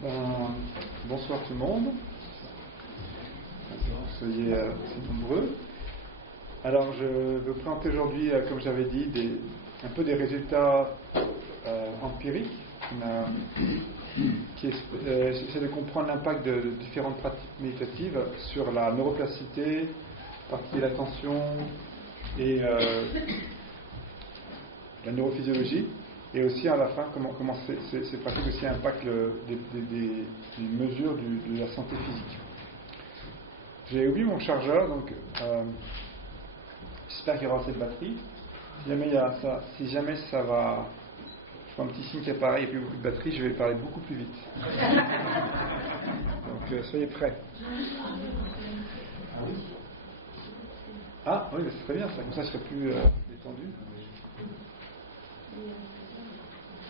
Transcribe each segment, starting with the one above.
Bonsoir tout le monde. Soyez nombreux. Alors je vais vous présenter aujourd'hui, comme j'avais dit, un peu des résultats empiriques qui essaient de comprendre l'impact de différentes pratiques méditatives sur la neuroplasticité, particulier l'attention et la neurophysiologie. Et aussi à la fin, comment ces pratiques aussi impactent des mesures de la santé physique. J'ai oublié mon chargeur, donc j'espère qu'il y aura assez de batterie. Si jamais ça va, je vois un petit signe qui apparaît, il n'y a plus beaucoup de batterie, je vais parler beaucoup plus vite. Donc soyez prêts. Ah oui, mais c'est très bien ça, comme ça je serai plus détendu.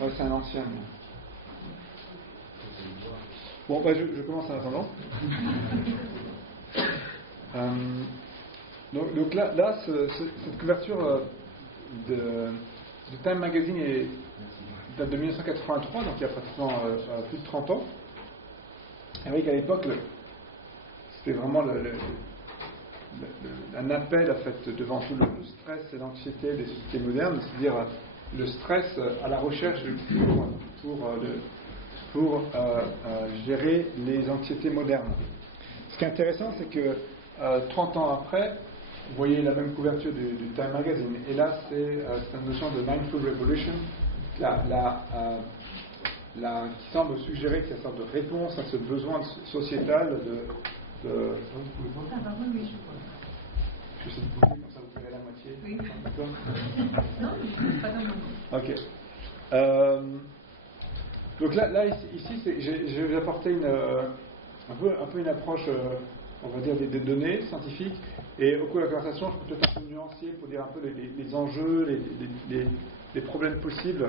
Ouais, c'est un ancien. Bon, je commence en attendant. Donc là cette couverture de Time Magazine date de 1983, donc il y a pratiquement plus de 30 ans. Avec à l'époque, c'était vraiment un appel devant tout le stress et l'anxiété des sociétés modernes, c'est-à-dire le stress à la recherche pour gérer les anxiétés modernes. Ce qui est intéressant, c'est que 30 ans après, vous voyez la même couverture du Time Magazine, et là c'est cette notion de Mindful Revolution qui semble suggérer que c'est une sorte de réponse à ce besoin sociétal de... Je sais pas, comme ça vous verrez la moitié. Oui. D'accord. Non, pas Ok. Donc là ici, je vais apporter un peu une approche, on va dire, des données scientifiques. Et au cours de la conversation, je peux peut-être un peu nuancer pour dire un peu les enjeux, les problèmes possibles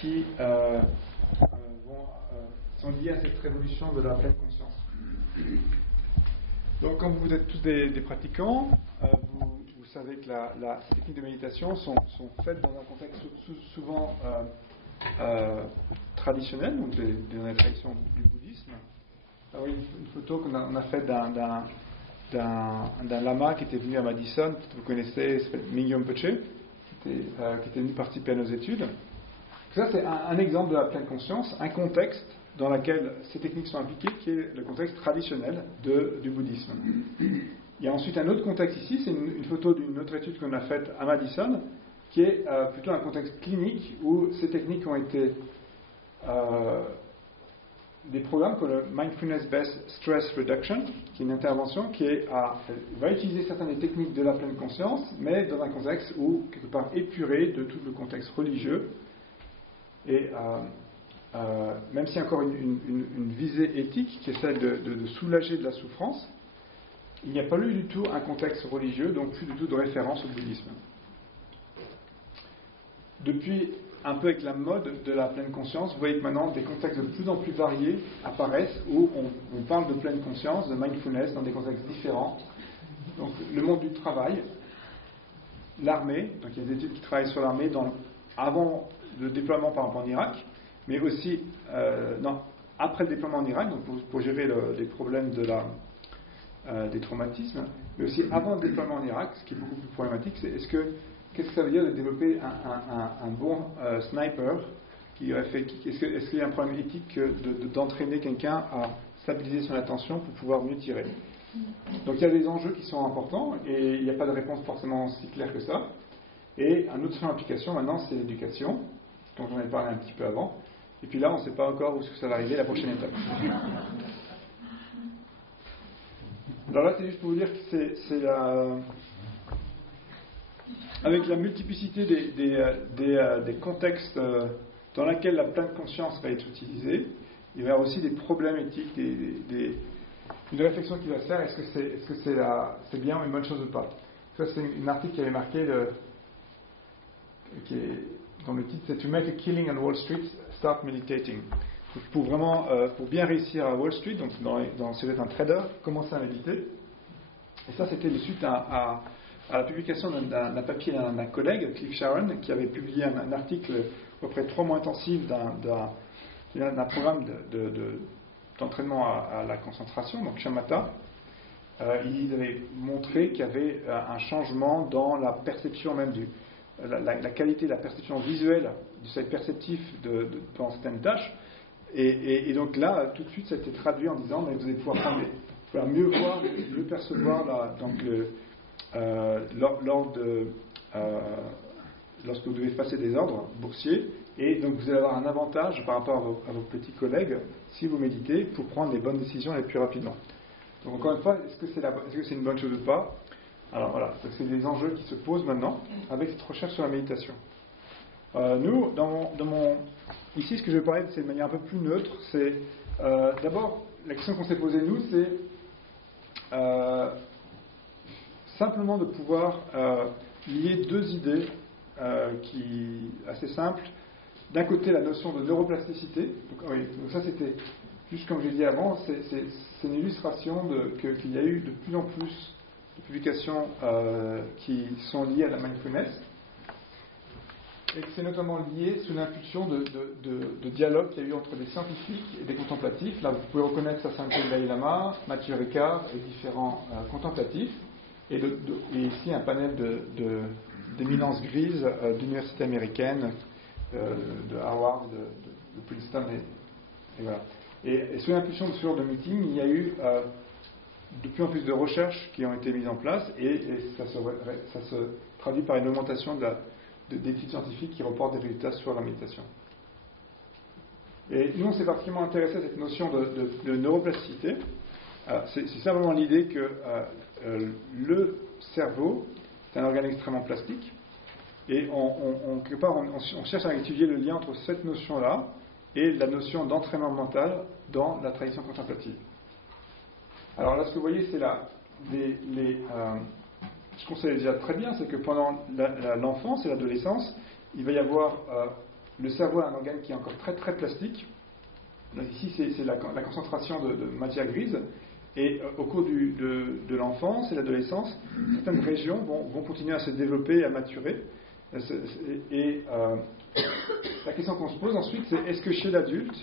qui sont liés à cette révolution de la pleine conscience. Donc, quand vous êtes tous des pratiquants, vous savez que ces techniques de méditation sont faites dans un contexte souvent traditionnel, donc des réflexions du bouddhisme. Alors, une photo qu'on a faite d'un lama qui était venu à Madison, peut-être vous connaissez, il s'appelle Mingyur Rinpoche, qui était venu participer à nos études. Ça, c'est un exemple de la pleine conscience, un contexte dans lequel ces techniques sont appliquées, qui est le contexte traditionnel du bouddhisme. Il y a ensuite un autre contexte ici, c'est une photo d'une autre étude qu'on a faite à Madison, qui est plutôt un contexte clinique où ces techniques ont été des programmes comme le Mindfulness-Based Stress Reduction, qui est une intervention qui va utiliser certaines des techniques de la pleine conscience, mais dans un contexte où, quelque part, épuré de tout le contexte religieux. Et même s'il y a encore une visée éthique qui est celle de soulager de la souffrance, il n'y a pas eu du tout un contexte religieux, donc plus du tout de référence au bouddhisme. Depuis, un peu avec la mode de la pleine conscience, vous voyez que maintenant des contextes de plus en plus variés apparaissent où on parle de pleine conscience, de mindfulness, dans des contextes différents. Donc le monde du travail, l'armée, donc il y a des études qui travaillent sur l'armée avant le déploiement par exemple en Irak, mais aussi après le déploiement en Irak, donc pour gérer les problèmes des traumatismes, mais aussi avant le déploiement en Irak, ce qui est beaucoup plus problématique, c'est qu'est-ce que ça veut dire de développer un bon sniper est-ce qu'il y a un problème éthique d'entraîner quelqu'un à stabiliser son attention pour pouvoir mieux tirer? Donc il y a des enjeux qui sont importants et il n'y a pas de réponse forcément si claire que ça. Et un autre champ d'application maintenant, c'est l'éducation, dont j'en ai parlé un petit peu avant. Et puis là, on ne sait pas encore où ça va arriver, la prochaine étape. Alors là, c'est juste pour vous dire que c'est avec la multiplicité des contextes dans lesquels la pleine conscience va être utilisée, il va y avoir aussi des problèmes éthiques, une réflexion qui va se faire, est-ce que c'est bien ou une bonne chose ou pas. Ça, c'est un article qui avait marqué dont le titre c'est To make a killing on Wall Street, start meditating. Donc pour bien réussir à Wall Street, donc si vous êtes un trader, commencez à méditer. Et ça, c'était suite à la publication d'un papier d'un collègue, Cliff Sharon, qui avait publié un article auprès de 3 mois intensifs C'est un programme d'entraînement à la concentration, donc shamatha. Ils avaient montré qu'il y avait un changement dans la perception même la qualité de la perception visuelle du seuil perceptif dans certaines tâches. Et donc là, tout de suite, ça a été traduit en disant mais vous allez pouvoir mieux voir, mieux percevoir lorsque vous devez passer des ordres boursiers. Et donc vous allez avoir un avantage par rapport à vos petits collègues si vous méditez pour prendre les bonnes décisions les plus rapidement. Donc encore une fois, est-ce que c'est une bonne chose ou pas? Alors voilà, c'est des enjeux qui se posent maintenant avec cette recherche sur la méditation. Nous, ici, ce que je vais parler, c'est de manière un peu plus neutre. C'est d'abord la question qu'on s'est posée nous, c'est simplement de pouvoir lier deux idées assez simples. D'un côté, la notion de neuroplasticité. Donc ça, c'était juste comme j'ai dit avant, c'est une illustration qu'il y a eu de plus en plus de publications qui sont liées à la mindfulness. Et que c'est notamment lié sous l'impulsion de dialogue qu'il y a eu entre des scientifiques et des contemplatifs. Là, vous pouvez reconnaître Saint Dalai Lama, Mathieu Ricard et différents contemplatifs. Et ici, un panel d'éminences grises d'universités américaines, de Harvard, de Princeton, et voilà. Et sous l'impulsion de ce genre de meeting, il y a eu de plus en plus de recherches qui ont été mises en place, et ça se traduit par une augmentation d'études scientifiques qui reportent des résultats sur la méditation. Et nous, on s'est particulièrement intéressé à cette notion de neuroplasticité. C'est simplement l'idée que le cerveau, c'est un organe extrêmement plastique, et quelque part, on cherche à étudier le lien entre cette notion-là et la notion d'entraînement mental dans la tradition contemplative. Alors là, ce que vous voyez, c'est ce qu'on sait déjà très bien, c'est que pendant l'enfance et l'adolescence, il va y avoir le cerveau, un organe qui est encore très très plastique. Donc ici, c'est la concentration de matière grise. Et au cours de l'enfance et l'adolescence, certaines régions vont continuer à se développer et à maturer. Et la question qu'on se pose ensuite, c'est est-ce que chez l'adulte,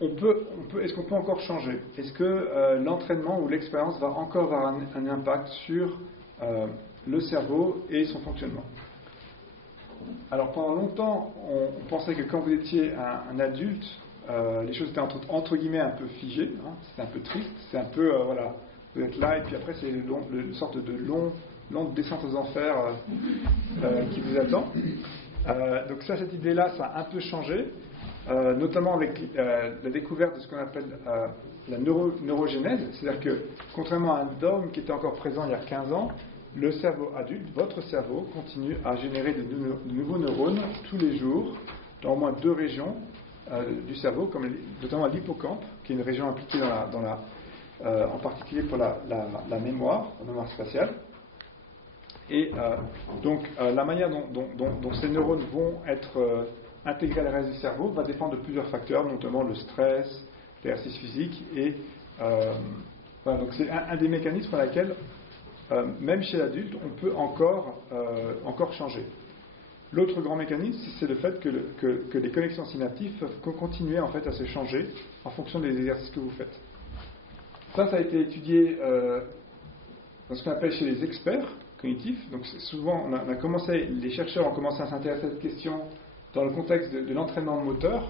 est-ce qu'on peut encore changer? Est-ce que l'entraînement ou l'expérience va encore avoir un impact sur le cerveau et son fonctionnement? Alors pendant longtemps, on pensait que quand vous étiez un adulte, les choses étaient entre guillemets un peu figées, hein, c'était un peu triste, c'est un peu, voilà, vous êtes là et puis après c'est une sorte de longue descente aux enfers qui vous attend. Donc cette idée-là, ça a un peu changé, notamment avec la découverte de ce qu'on appelle la neurogénèse, c'est-à-dire que contrairement à un dogme qui était encore présent il y a 15 ans, le cerveau adulte, votre cerveau, continue à générer de nouveaux neurones tous les jours dans au moins 2 régions du cerveau, comme notamment l'hippocampe, qui est une région impliquée en particulier pour la mémoire spatiale. Et donc la manière dont ces neurones vont être intégrés à le reste du cerveau va dépendre de plusieurs facteurs, notamment le stress, l'exercice physique, et voilà, donc c'est un des mécanismes par lesquels même chez l'adulte on peut encore changer. L'autre grand mécanisme, c'est le fait que les connexions synaptiques peuvent continuer en fait à se changer en fonction des exercices que vous faites. Ça a été étudié dans ce qu'on appelle chez les experts cognitifs. Donc souvent, les chercheurs ont commencé à s'intéresser à cette question dans le contexte de l'entraînement moteur.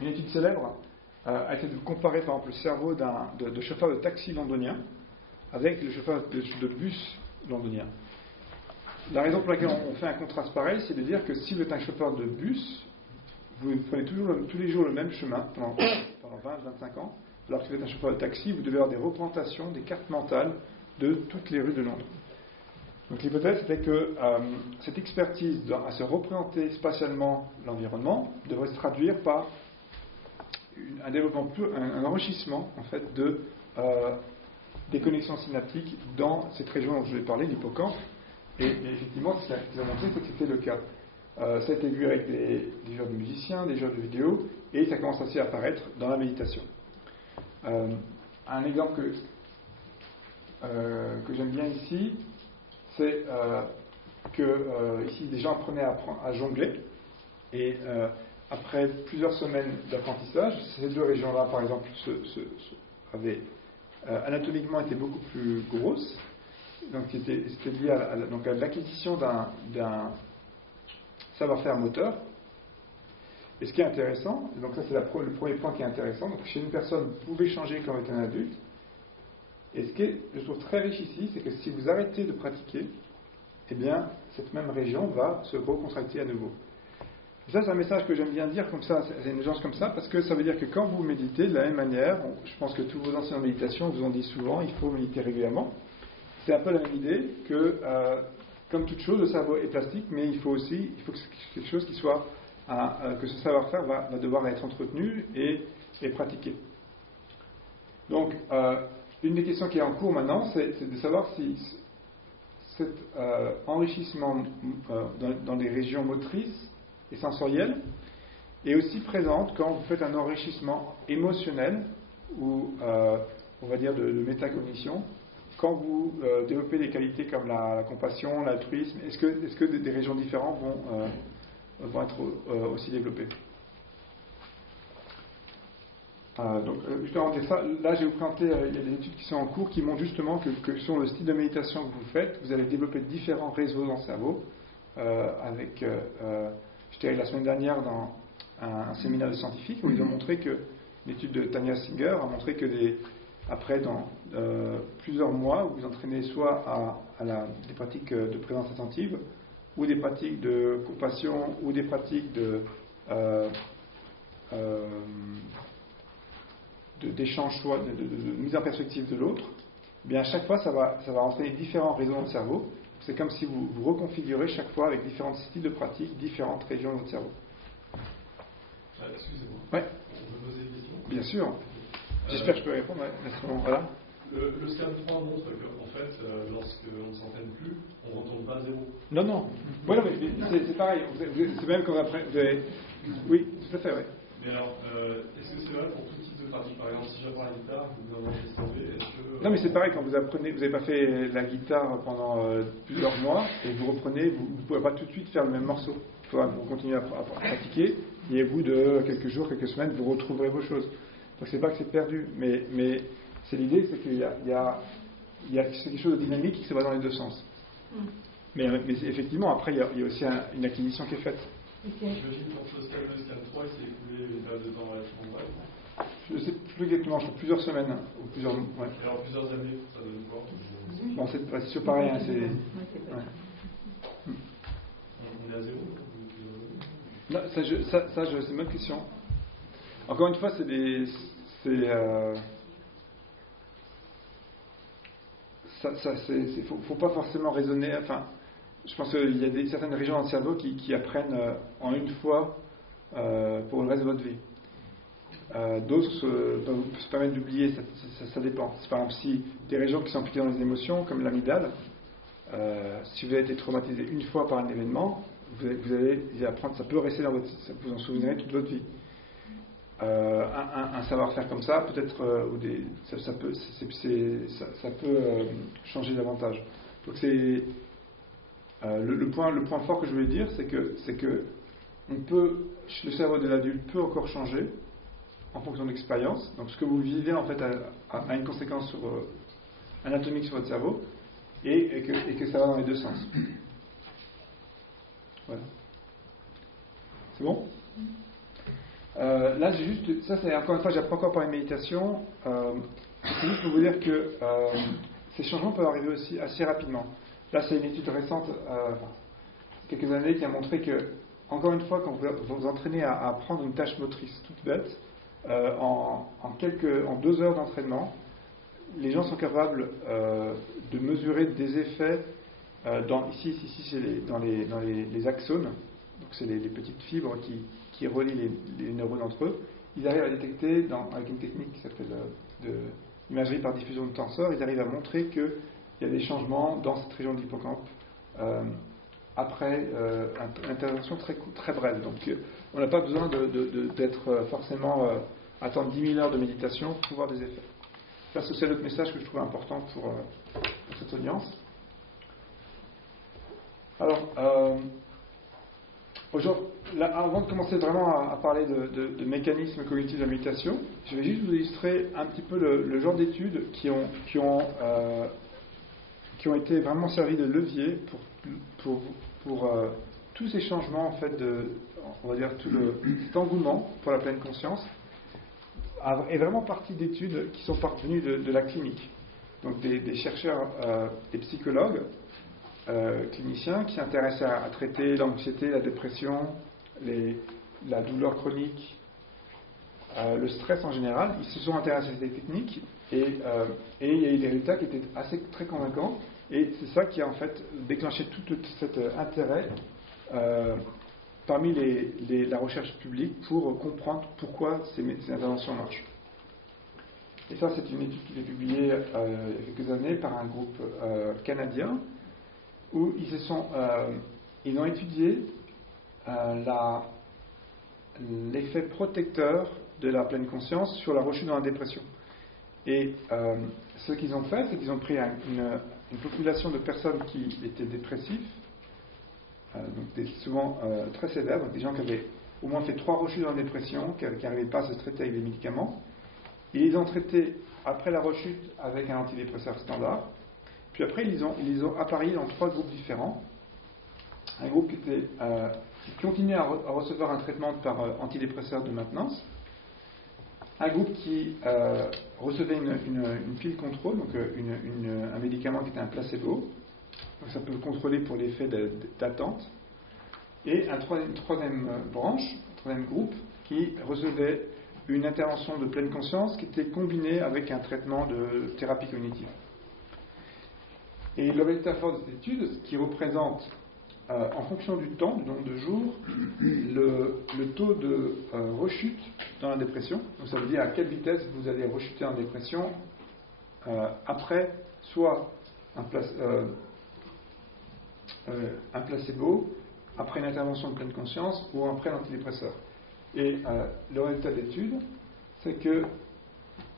Une étude célèbre a été de comparer par exemple le cerveau de chauffeur de taxi londonien avec le chauffeur de bus londonien. La raison pour laquelle on fait un contraste pareil, c'est de dire que si vous êtes un chauffeur de bus, vous prenez tous les jours le même chemin pendant 20-25 ans, alors que si vous êtes un chauffeur de taxi, vous devez avoir des représentations, des cartes mentales de toutes les rues de Londres. Donc l'hypothèse était que cette expertise à se représenter spatialement l'environnement devrait se traduire par un développement, un enrichissement en fait des connexions synaptiques dans cette région dont je vous ai parlé, l'hippocampe. Et effectivement, ce qu'ils ont montré, c'est que c'était le cas. Ça a été vu avec des jeux de musiciens, des jeux de vidéo, et ça commence aussi à apparaître dans la méditation. Un exemple que j'aime bien ici, c'est que ici des gens apprenaient à jongler, et après plusieurs semaines d'apprentissage, ces deux régions-là, par exemple, avaient anatomiquement été beaucoup plus grosses. Donc c'était lié à l'acquisition d'un savoir-faire moteur. Et ce qui est intéressant, donc ça c'est le premier point qui est intéressant, donc chez une personne, vous pouvez changer quand vous êtes un adulte. Et ce qui je trouve très riche ici, c'est que si vous arrêtez de pratiquer, eh bien, cette même région va se recontracter à nouveau. Et ça, c'est un message que j'aime bien dire comme ça, c'est une urgence comme ça, parce que ça veut dire que quand vous méditez, de la même manière, je pense que tous vos enseignants de méditation vous ont dit souvent, il faut méditer régulièrement. C'est un peu la même idée que, comme toute chose, le cerveau est plastique, mais il faut que quelque chose qui soit, que ce savoir-faire va devoir être entretenu et pratiqué. Donc, une des questions qui est en cours maintenant, c'est de savoir si cet enrichissement dans les régions motrices et sensorielles est aussi présente quand vous faites un enrichissement émotionnel ou, on va dire, de métacognition, quand vous développez des qualités comme la compassion, l'altruisme. Est-ce que des régions différentes vont être aussi développées? Donc, justement, là, je vais vous présenter, il y a des études qui sont en cours qui montrent justement que sur le style de méditation que vous faites, vous allez développer différents réseaux dans le cerveau. J'étais allé la semaine dernière dans un séminaire de scientifiques où ils ont montré que l'étude de Tanya Singer a montré que après, dans plusieurs mois, vous vous entraînez soit à des pratiques de présence attentive, ou des pratiques de compassion, ou des pratiques d'échange, de mise en perspective de l'autre, eh bien à chaque fois, ça va entraîner différents réseaux dans le cerveau. C'est comme si vous reconfigurez chaque fois avec différents styles de pratique, différentes régions de votre cerveau. Excusez-moi. Ouais. On peut poser une question? Bien sûr. J'espère que je peux répondre. Ouais. Voilà. Le stade 3 montre qu'en fait, lorsqu'on ne s'entraîne plus, on ne retourne pas à zéro. Non. Oui, mais c'est pareil. C'est même quand vous avez... Oui, tout à fait, oui. Mais alors, est-ce que c'est vrai pour tout type de pratique? Par exemple, si j'apprends la guitare, vous avez laisse tomber, est-ce que... Non, mais c'est pareil, quand vous apprenez, vous n'avez pas fait la guitare pendant plusieurs mois, et vous reprenez, vous ne pouvez pas tout de suite faire le même morceau. Il faudra que vous continuez à pratiquer, et au bout de quelques jours, quelques semaines, vous retrouverez vos choses. Donc c'est pas que c'est perdu, mais c'est l'idée, c'est qu'il y a quelque chose de dynamique qui se va dans les deux sens. Mais effectivement, après, il y a aussi une acquisition qui est faite. J'imagine que pour ce stade 2, stade 3, il s'est écoulé une période de temps relativement brève. Je ne sais plus exactement, je crois plusieurs semaines. Ou plusieurs, ouais. Et alors plusieurs années, ça donne quoi? Bon, c'est sûr pareil. Hein, ouais. On est à zéro? Non, c'est une bonne question. Encore une fois, faut pas forcément raisonner. Enfin, je pense qu'il y a certaines régions dans le cerveau qui apprennent en une fois pour le reste de votre vie. D'autres peuvent se permettre d'oublier, ça dépend. Par exemple, si des régions qui sont impliquées dans les émotions, comme l'amygdale, si vous avez été traumatisé une fois par un événement, vous allez y apprendre, ça peut rester dans votre, vous en souviendrez toute votre vie. Un savoir-faire comme ça, peut-être, ça peut changer davantage. Donc c'est le point fort que je voulais dire, c'est que le cerveau de l'adulte peut encore changer en fonction de l'expérience. Donc ce que vous vivez en fait a une conséquence anatomique sur votre cerveau et que ça va dans les deux sens. Voilà. C'est bon? Là, c'est encore une fois, j'apprends encore par une méditation. C'est juste pour vous dire que ces changements peuvent arriver aussi assez rapidement. Là, c'est une étude récente, quelques années, qui a montré que, encore une fois, quand vous vous entraînez à apprendre une tâche motrice toute bête, en 2 heures d'entraînement, les gens sont capables de mesurer des effets ici c'est dans les axones, donc c'est les petites fibres qui relient les neurones entre eux. Ils arrivent à détecter, avec une technique qui s'appelle de imagerie par diffusion de tenseurs, ils arrivent à montrer qu'il y a des changements dans cette région de l'hippocampe après une intervention très, très brève. Donc on n'a pas besoin d'être forcément attendre 10 000 heures de méditation pour voir des effets. Ça, c'est l'autre message que je trouve important pour cette audience. Alors, avant de commencer vraiment à parler de mécanismes cognitifs de la méditation, je vais juste vous illustrer un petit peu le genre d'études qui ont été vraiment servis de levier pour tous ces changements, en fait, on va dire cet engouement pour la pleine conscience est vraiment partie d'études qui sont parvenues de la clinique. Donc des chercheurs, des psychologues, cliniciens qui s'intéressent à traiter l'anxiété, la dépression, la douleur chronique, le stress en général. Ils se sont intéressés à ces techniques et il y a eu des résultats qui étaient très convaincants, et c'est ça qui a en fait déclenché tout cet intérêt parmi la recherche publique pour comprendre pourquoi ces interventions marchent. Et ça, c'est une étude qui est publiée il y a quelques années par un groupe canadien, où ils ont étudié l'effet protecteur de la pleine conscience sur la rechute dans la dépression. Et ce qu'ils ont fait, c'est qu'ils ont pris une population de personnes qui étaient dépressives, donc souvent très sévères, donc des gens qui avaient au moins fait 3 rechutes dans la dépression, qui n'arrivaient pas à se traiter avec des médicaments. Et ils ont traité après la rechute avec un antidépresseur standard. Puis après, ils les ont appareillés dans 3 groupes différents. Un groupe qui continuait à recevoir un traitement par antidépresseur de maintenance. Un groupe qui recevait une pile contrôle, donc un médicament qui était un placebo. Donc ça peut contrôler pour l'effet d'attente. Et un troisième groupe qui recevait une intervention de pleine conscience qui était combinée avec un traitement de thérapie cognitive. Et le résultat fort de cette étude, qui représente, en fonction du temps, du nombre de jours, le taux de rechute dans la dépression. Donc ça veut dire à quelle vitesse vous allez rechuter en dépression après soit un placebo, après une intervention de pleine conscience ou après l'antidépresseur. Et le résultat d'étude, c'est que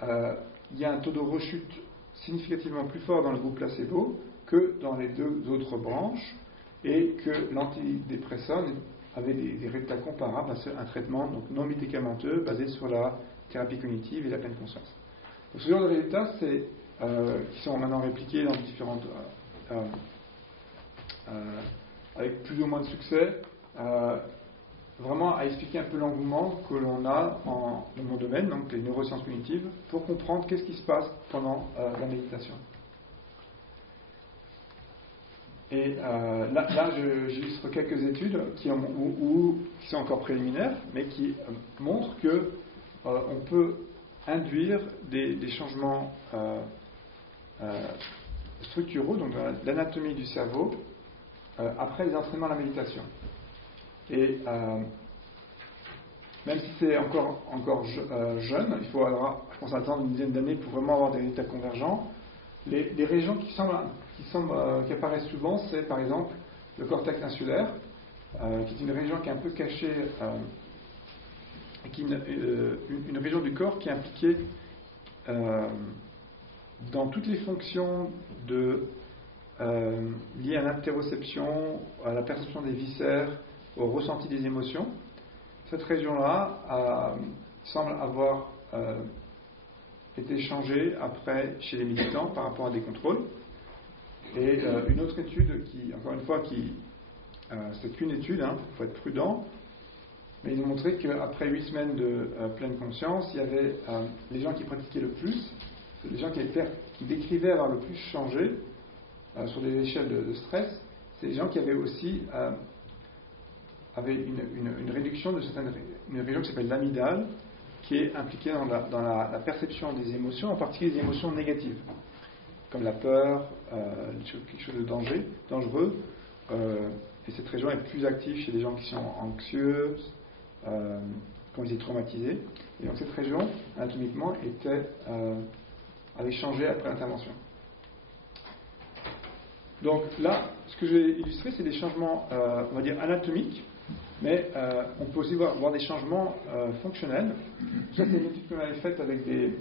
il y a un taux de rechute significativement plus fort dans le groupe placebo que dans les 2 autres branches, et que l'antidépresseur avait des résultats comparables à un traitement donc non médicamenteux basé sur la thérapie cognitive et la pleine conscience. Donc ce genre de résultats qui sont maintenant répliqués dans différentes avec plus ou moins de succès, vraiment à expliquer un peu l'engouement que l'on a dans mon domaine, donc les neurosciences cognitives, pour comprendre qu'est-ce qui se passe pendant la méditation. Et là j'illustre quelques études qui sont encore préliminaires, mais qui montrent que on peut induire des changements structuraux, donc dans l'anatomie du cerveau, après les entraînements à la méditation. Et même si c'est encore jeune, il faut je pense attendre une dizaine d'années pour vraiment avoir des résultats convergents. Les régions qui apparaissent souvent, c'est par exemple le cortex insulaire, qui est une région qui est un peu cachée, une région du corps qui est impliquée dans toutes les fonctions liées à l'interoception, à la perception des viscères, au ressenti des émotions. Cette région-là semble avoir été changée après chez les méditants par rapport à des contrôles. Et une autre étude encore une fois, c'est qu'une étude, il faut être prudent, mais ils ont montré qu'après 8 semaines de pleine conscience, il y avait les gens qui pratiquaient le plus, les gens qui décrivaient avoir le plus changé sur des échelles de stress, c'est les gens qui avaient aussi une réduction de une région qui s'appelle l'amygdale, qui est impliquée dans la perception des émotions, en particulier des émotions négatives, comme la peur, quelque chose de dangereux, et cette région est plus active chez les gens qui sont anxieux, quand ils étaient traumatisés. Et donc cette région, anatomiquement, avait changé après l'intervention. Donc là, ce que je vais illustrer, c'est des changements, on va dire, anatomiques, mais on peut aussi voir des changements fonctionnels. Ça, c'est une étude qu'on avait faite avec des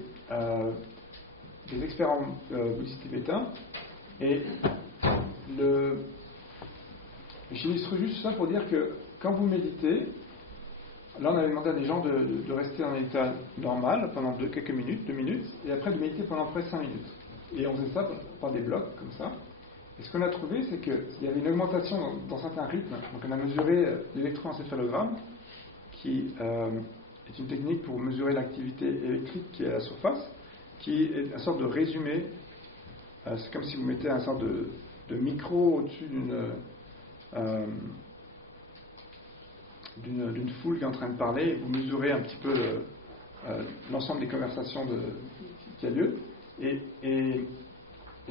experts en bouddhistes tibétains. Et j'illustre juste ça pour dire que quand vous méditez, là on avait demandé à des gens de rester en état normal pendant quelques minutes, 2 minutes, et après de méditer pendant près de 5 minutes. Et on faisait ça par des blocs, comme ça. Et ce qu'on a trouvé, c'est qu'il y avait une augmentation dans certains rythmes. Donc on a mesuré l'électroencéphalogramme, qui est une technique pour mesurer l'activité électrique qui est à la surface, qui est une sorte de résumé. C'est comme si vous mettez un sorte de micro au-dessus d'une foule qui est en train de parler, et vous mesurez un petit peu l'ensemble des conversations qui a lieu. Et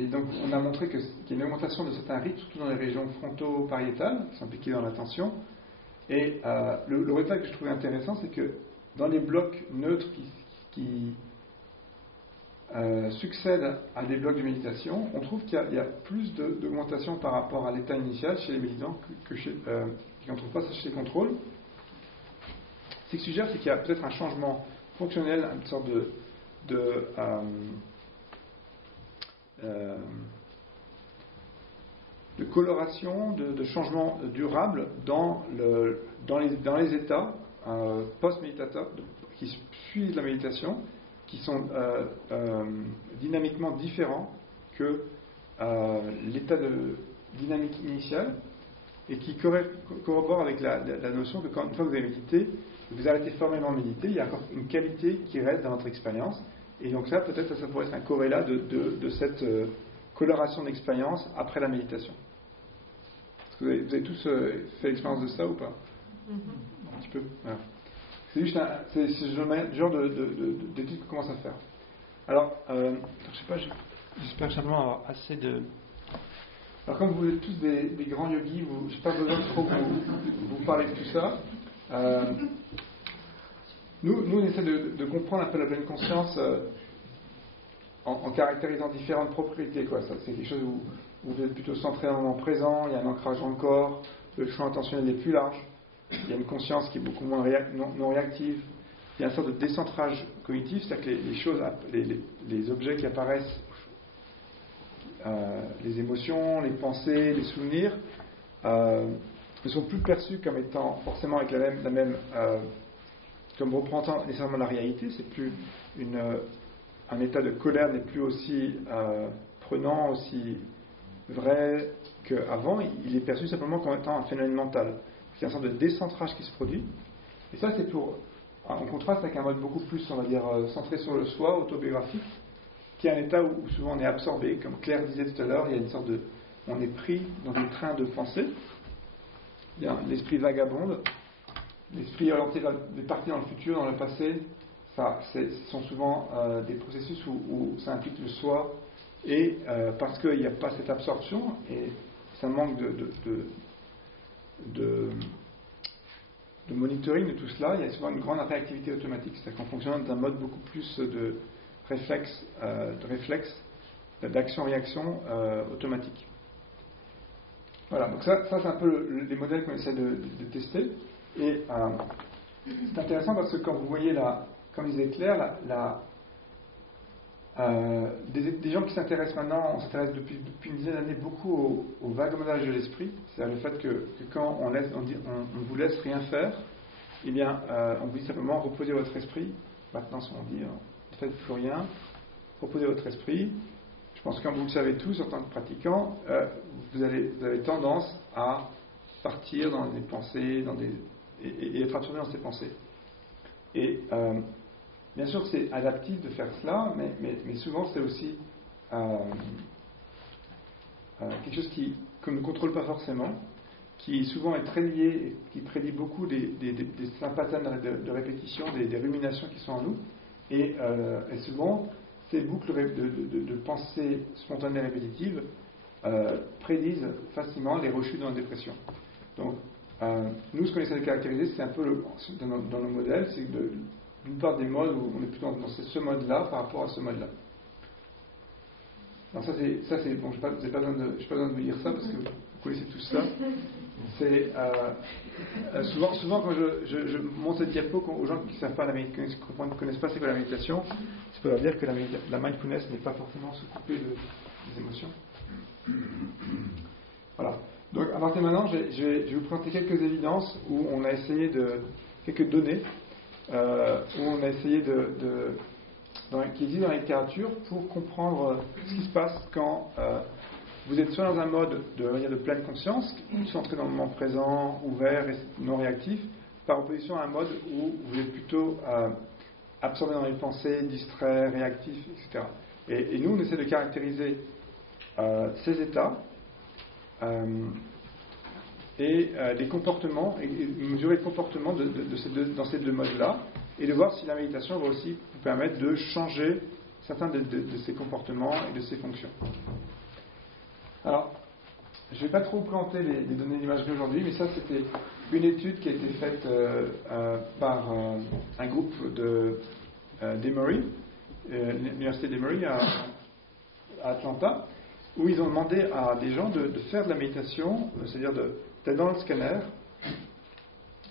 donc on a montré qu'il y a une augmentation de certains rythmes, surtout dans les régions fronto-pariétales, qui sont impliquées dans l'attention. Et le résultat que je trouvais intéressant, c'est que dans les blocs neutres qui succèdent à des blocs de méditation, on trouve qu'il y a plus d'augmentation par rapport à l'état initial chez les méditants qu'on ne trouve pas chez les contrôles. Ce qui suggère, c'est qu'il y a peut-être un changement fonctionnel, une sorte de coloration, de changement durable dans les états post-méditateurs qui suivent la méditation, qui sont dynamiquement différents que l'état de dynamique initiale, et qui corroborent avec la notion que une fois que vous avez médité, vous arrêtez formellement de méditer, il y a encore une qualité qui reste dans votre expérience. Et donc ça, peut-être, ça pourrait être un corrélat de cette coloration d'expérience après la méditation. Est-ce que vous avez tous fait l'expérience de ça ou pas? Un petit peu. Voilà. C'est juste c'est le genre d'étude qu'on commence à faire. Alors, je sais pas, j'espère simplement avoir assez de... Alors, comme vous êtes tous des grands yogis, je n'ai pas besoin de trop vous parler de tout ça. Nous, on essaie de comprendre un peu la pleine conscience en caractérisant différentes propriétés. Ça, c'est quelque chose où vous êtes plutôt centré dans le moment présent, il y a un ancrage dans le corps, le champ attentionnel est plus large, il y a une conscience qui est beaucoup moins non réactive, il y a une sorte de décentrage cognitif, c'est-à-dire que les choses, les objets qui apparaissent, les émotions, les pensées, les souvenirs, ne sont plus perçus comme étant forcément avec la même comme représentant nécessairement la réalité. C'est plus un état de colère n'est plus aussi prenant, aussi vrai qu'avant. Il est perçu simplement comme étant un phénomène mental. Il y a une sorte de décentrage qui se produit. Et ça, c'est en contraste avec un mode beaucoup plus, on va dire, centré sur le soi, autobiographique, qui est un état où souvent on est absorbé, comme Claire disait tout à l'heure. Il y a une sorte on est pris dans un train de pensée. Il y a l'esprit vagabonde, l'esprit orienté vers des parties dans le futur, dans le passé. Ce sont souvent des processus où ça implique le soi, et parce qu'il n'y a pas cette absorption et ça manque de monitoring de tout cela, il y a souvent une grande réactivité automatique. C'est-à-dire qu'on fonctionne dans un mode beaucoup plus de réflexe, d'action-réaction automatique. Voilà, donc ça c'est un peu les modèles qu'on essaie de tester. Et c'est intéressant parce que quand vous voyez comme disait Claire, des gens qui s'intéressent maintenant, on s'intéresse depuis une dizaine d'années beaucoup au vagabondage de l'esprit, c'est-à-dire le fait que quand on vous laisse rien faire, eh bien, on vous dit simplement reposez votre esprit. Maintenant, si on dit ne faites plus rien, reposez votre esprit. Je pense que comme vous le savez tous, en tant que pratiquant, vous avez tendance à partir dans des pensées, et être absorbé dans ces pensées. Et bien sûr, c'est adaptif de faire cela, mais souvent c'est aussi quelque chose qu'on ne contrôle pas forcément, qui souvent est très lié, et qui prédit beaucoup des patterns de répétition, des ruminations qui sont en nous, et souvent ces boucles de pensées spontanées répétitives prédisent facilement les rechutes dans la dépression. Donc, nous, ce qu'on essaie de caractériser, c'est un peu dans nos modèles, c'est d'une part des modes où on est plutôt dans ce mode-là par rapport à ce mode-là. Alors ça c'est bon, je n'ai pas besoin de vous dire ça parce que vous connaissez tout ça. C'est souvent quand je montre cette diapo aux gens qui ne savent pas la méditation, qui ne connaissent pas c'est quoi la méditation, c'est pour leur dire que la mindfulness n'est pas forcément se couper des émotions. Voilà. Donc partir de maintenant, je vais vous présenter quelques évidences où on a essayé quelques données, où on a essayé qui existent dans la littérature pour comprendre ce qui se passe quand vous êtes soit dans un mode de pleine conscience, centré dans le moment présent, ouvert et non réactif, par opposition à un mode où vous êtes plutôt absorbé dans les pensées, distrait, réactif, etc. Et nous, on essaie de caractériser ces états et les comportements, et mesurer le comportement dans ces deux modes-là, et de voir si la méditation va aussi vous permettre de changer certains de ces comportements et de ces fonctions. Alors, je ne vais pas trop vous présenter les données d'imagerie aujourd'hui, mais ça c'était une étude qui a été faite par un groupe d'Emory, l'université d'Emory à Atlanta, où ils ont demandé à des gens de faire de la méditation, c'est-à-dire d'être dans le scanner,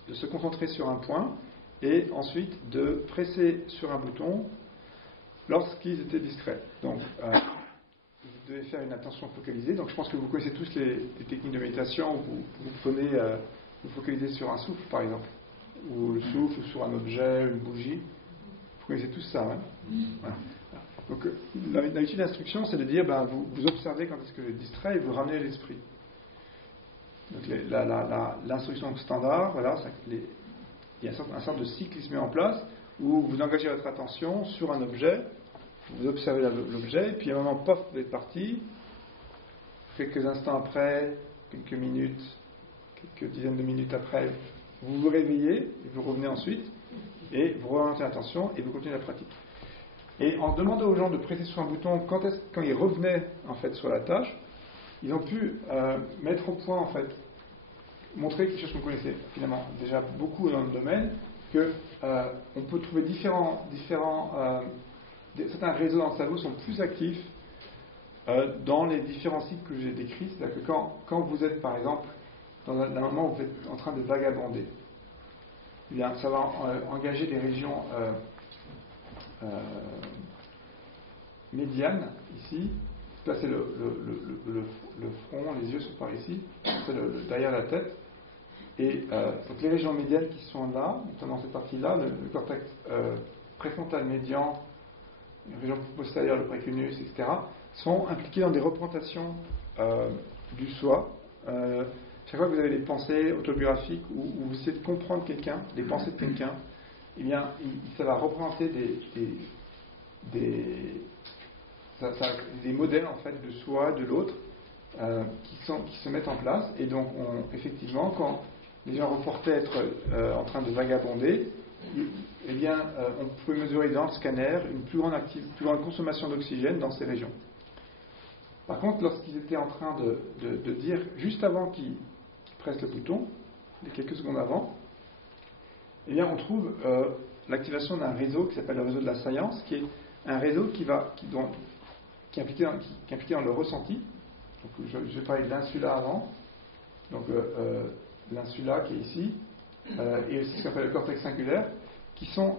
de se concentrer sur un point, et ensuite de presser sur un bouton lorsqu'ils étaient discrets. Donc, vous devez faire une attention focalisée. Donc, je pense que vous connaissez tous les techniques de méditation où vous focalisez sur un souffle, par exemple, ou le souffle, ou sur un objet, une bougie. Vous connaissez tous ça, hein? Voilà. Donc, l'habitude d'instruction, c'est de dire, vous observez quand est-ce que vous êtes distrait et vous ramenez l'esprit. Donc, l'instruction standard, voilà, il y a un sorte de cycle qui se met en place où vous engagez votre attention sur un objet, vous observez l'objet, et puis à un moment, pof, vous êtes parti. Quelques instants après, quelques minutes, quelques dizaines de minutes après, vous vous réveillez, et vous revenez ensuite, et vous remontez l'attention, et vous continuez la pratique. Et en demandant aux gens de presser sur un bouton quand ils revenaient en fait sur la tâche, ils ont pu mettre au point en fait, montrer quelque chose qu'on connaissait finalement déjà beaucoup dans le domaine, que on peut trouver certains réseaux dans le cerveau sont plus actifs dans les différents cycles que j'ai décrits. C'est-à-dire que quand vous êtes par exemple dans un moment où vous êtes en train de vagabonder, eh bien, ça va engager des régions médianes ici. Là c'est le front, les yeux sont par ici, c'est derrière la tête. Et donc les régions médianes qui sont là, notamment cette partie-là, le cortex préfrontal médian, les régions postérieures, le précunius, etc., sont impliquées dans des représentations du soi. Chaque fois que vous avez des pensées autobiographiques ou vous essayez de comprendre quelqu'un, des pensées de quelqu'un, eh bien, ça va représenter des modèles en fait de soi, de l'autre, qui se mettent en place. Et donc, effectivement, quand les gens reportaient être en train de vagabonder, eh bien, on pouvait mesurer dans le scanner une plus grande consommation d'oxygène dans ces régions. Par contre, lorsqu'ils étaient en train de dire, juste avant qu'ils pressent le bouton, quelques secondes avant, eh bien, on trouve l'activation d'un réseau qui s'appelle le réseau de la science, qui est un réseau qui est impliqué dans le ressenti. Donc, je vais parler de l'insula avant. Donc, l'insula qui est ici, et aussi ce qu'on appelle le cortex cingulaire, qui sont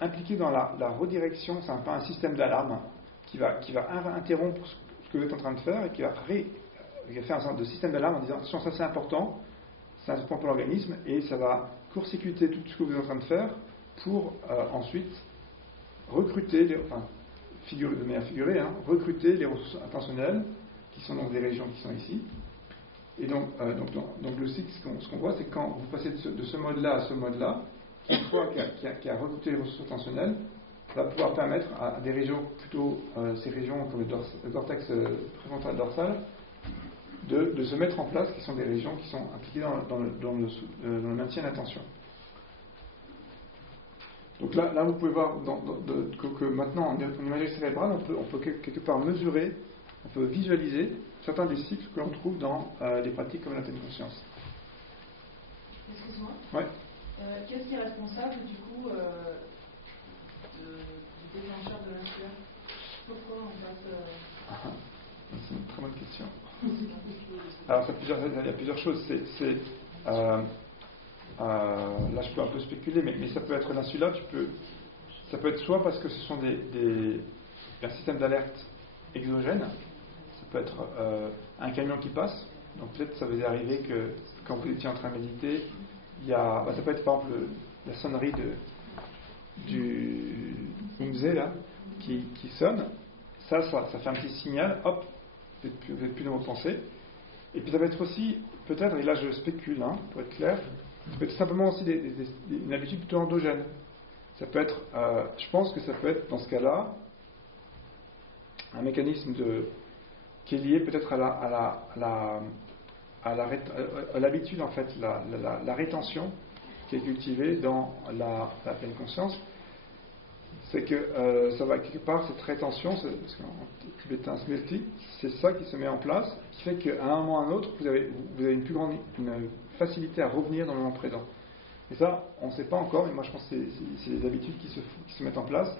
impliqués dans la redirection. C'est un peu un système d'alarme qui va interrompre ce que vous êtes en train de faire et qui va faire un sorte de système d'alarme en disant attention, ça c'est important pour l'organisme, et ça va court-circuiter tout ce que vous êtes en train de faire pour ensuite recruter, de manière figurée, recruter les ressources intentionnelles qui sont dans des régions qui sont ici. Et donc le cycle, ce qu'on voit, c'est que quand vous passez de ce mode-là à ce mode-là, une fois qui a recruté les ressources intentionnelles, ça va pouvoir permettre à des régions, plutôt ces régions comme le cortex préfrontal dorsal, de se mettre en place, qui sont des régions qui sont impliquées dans le maintien d'attention. Donc là, vous pouvez voir que maintenant, en imagerie cérébrale, on peut quelque part mesurer, on peut visualiser certains des cycles que l'on trouve dans les pratiques comme la pleine conscience. Excuse-moi. Ouais. Qu'est-ce qui est responsable du coup du déclencheur de l'insula? Pourquoi en fait C'est une très bonne question. Alors, il y a plusieurs choses. Là, je peux un peu spéculer, mais ça peut être l'insula. Ça peut être soit parce que ce sont un système d'alerte exogène. Ça peut être un camion qui passe, Donc peut-être ça vous est arrivé que quand vous étiez en train de méditer, il y a, ça peut être par exemple la sonnerie du Umze là, qui sonne. Ça fait un petit signal, hop, vous n'êtes plus dans vos pensées. Et puis ça va être aussi, peut-être, et là je spécule, pour être clair, ça peut être simplement aussi une habitude plutôt endogène. Ça peut être, je pense que ça peut être dans ce cas-là un mécanisme qui est lié peut-être à l'habitude en fait, la rétention qui est cultivée dans la pleine conscience. C'est que ça va quelque part, cette rétention, parce qu'en tibétain smriti, c'est ça qui se met en place, qui fait qu'à un moment ou à un autre, vous avez une plus grande facilité à revenir dans le moment présent. Et ça, on ne sait pas encore, mais moi je pense que c'est les habitudes qui se mettent en place,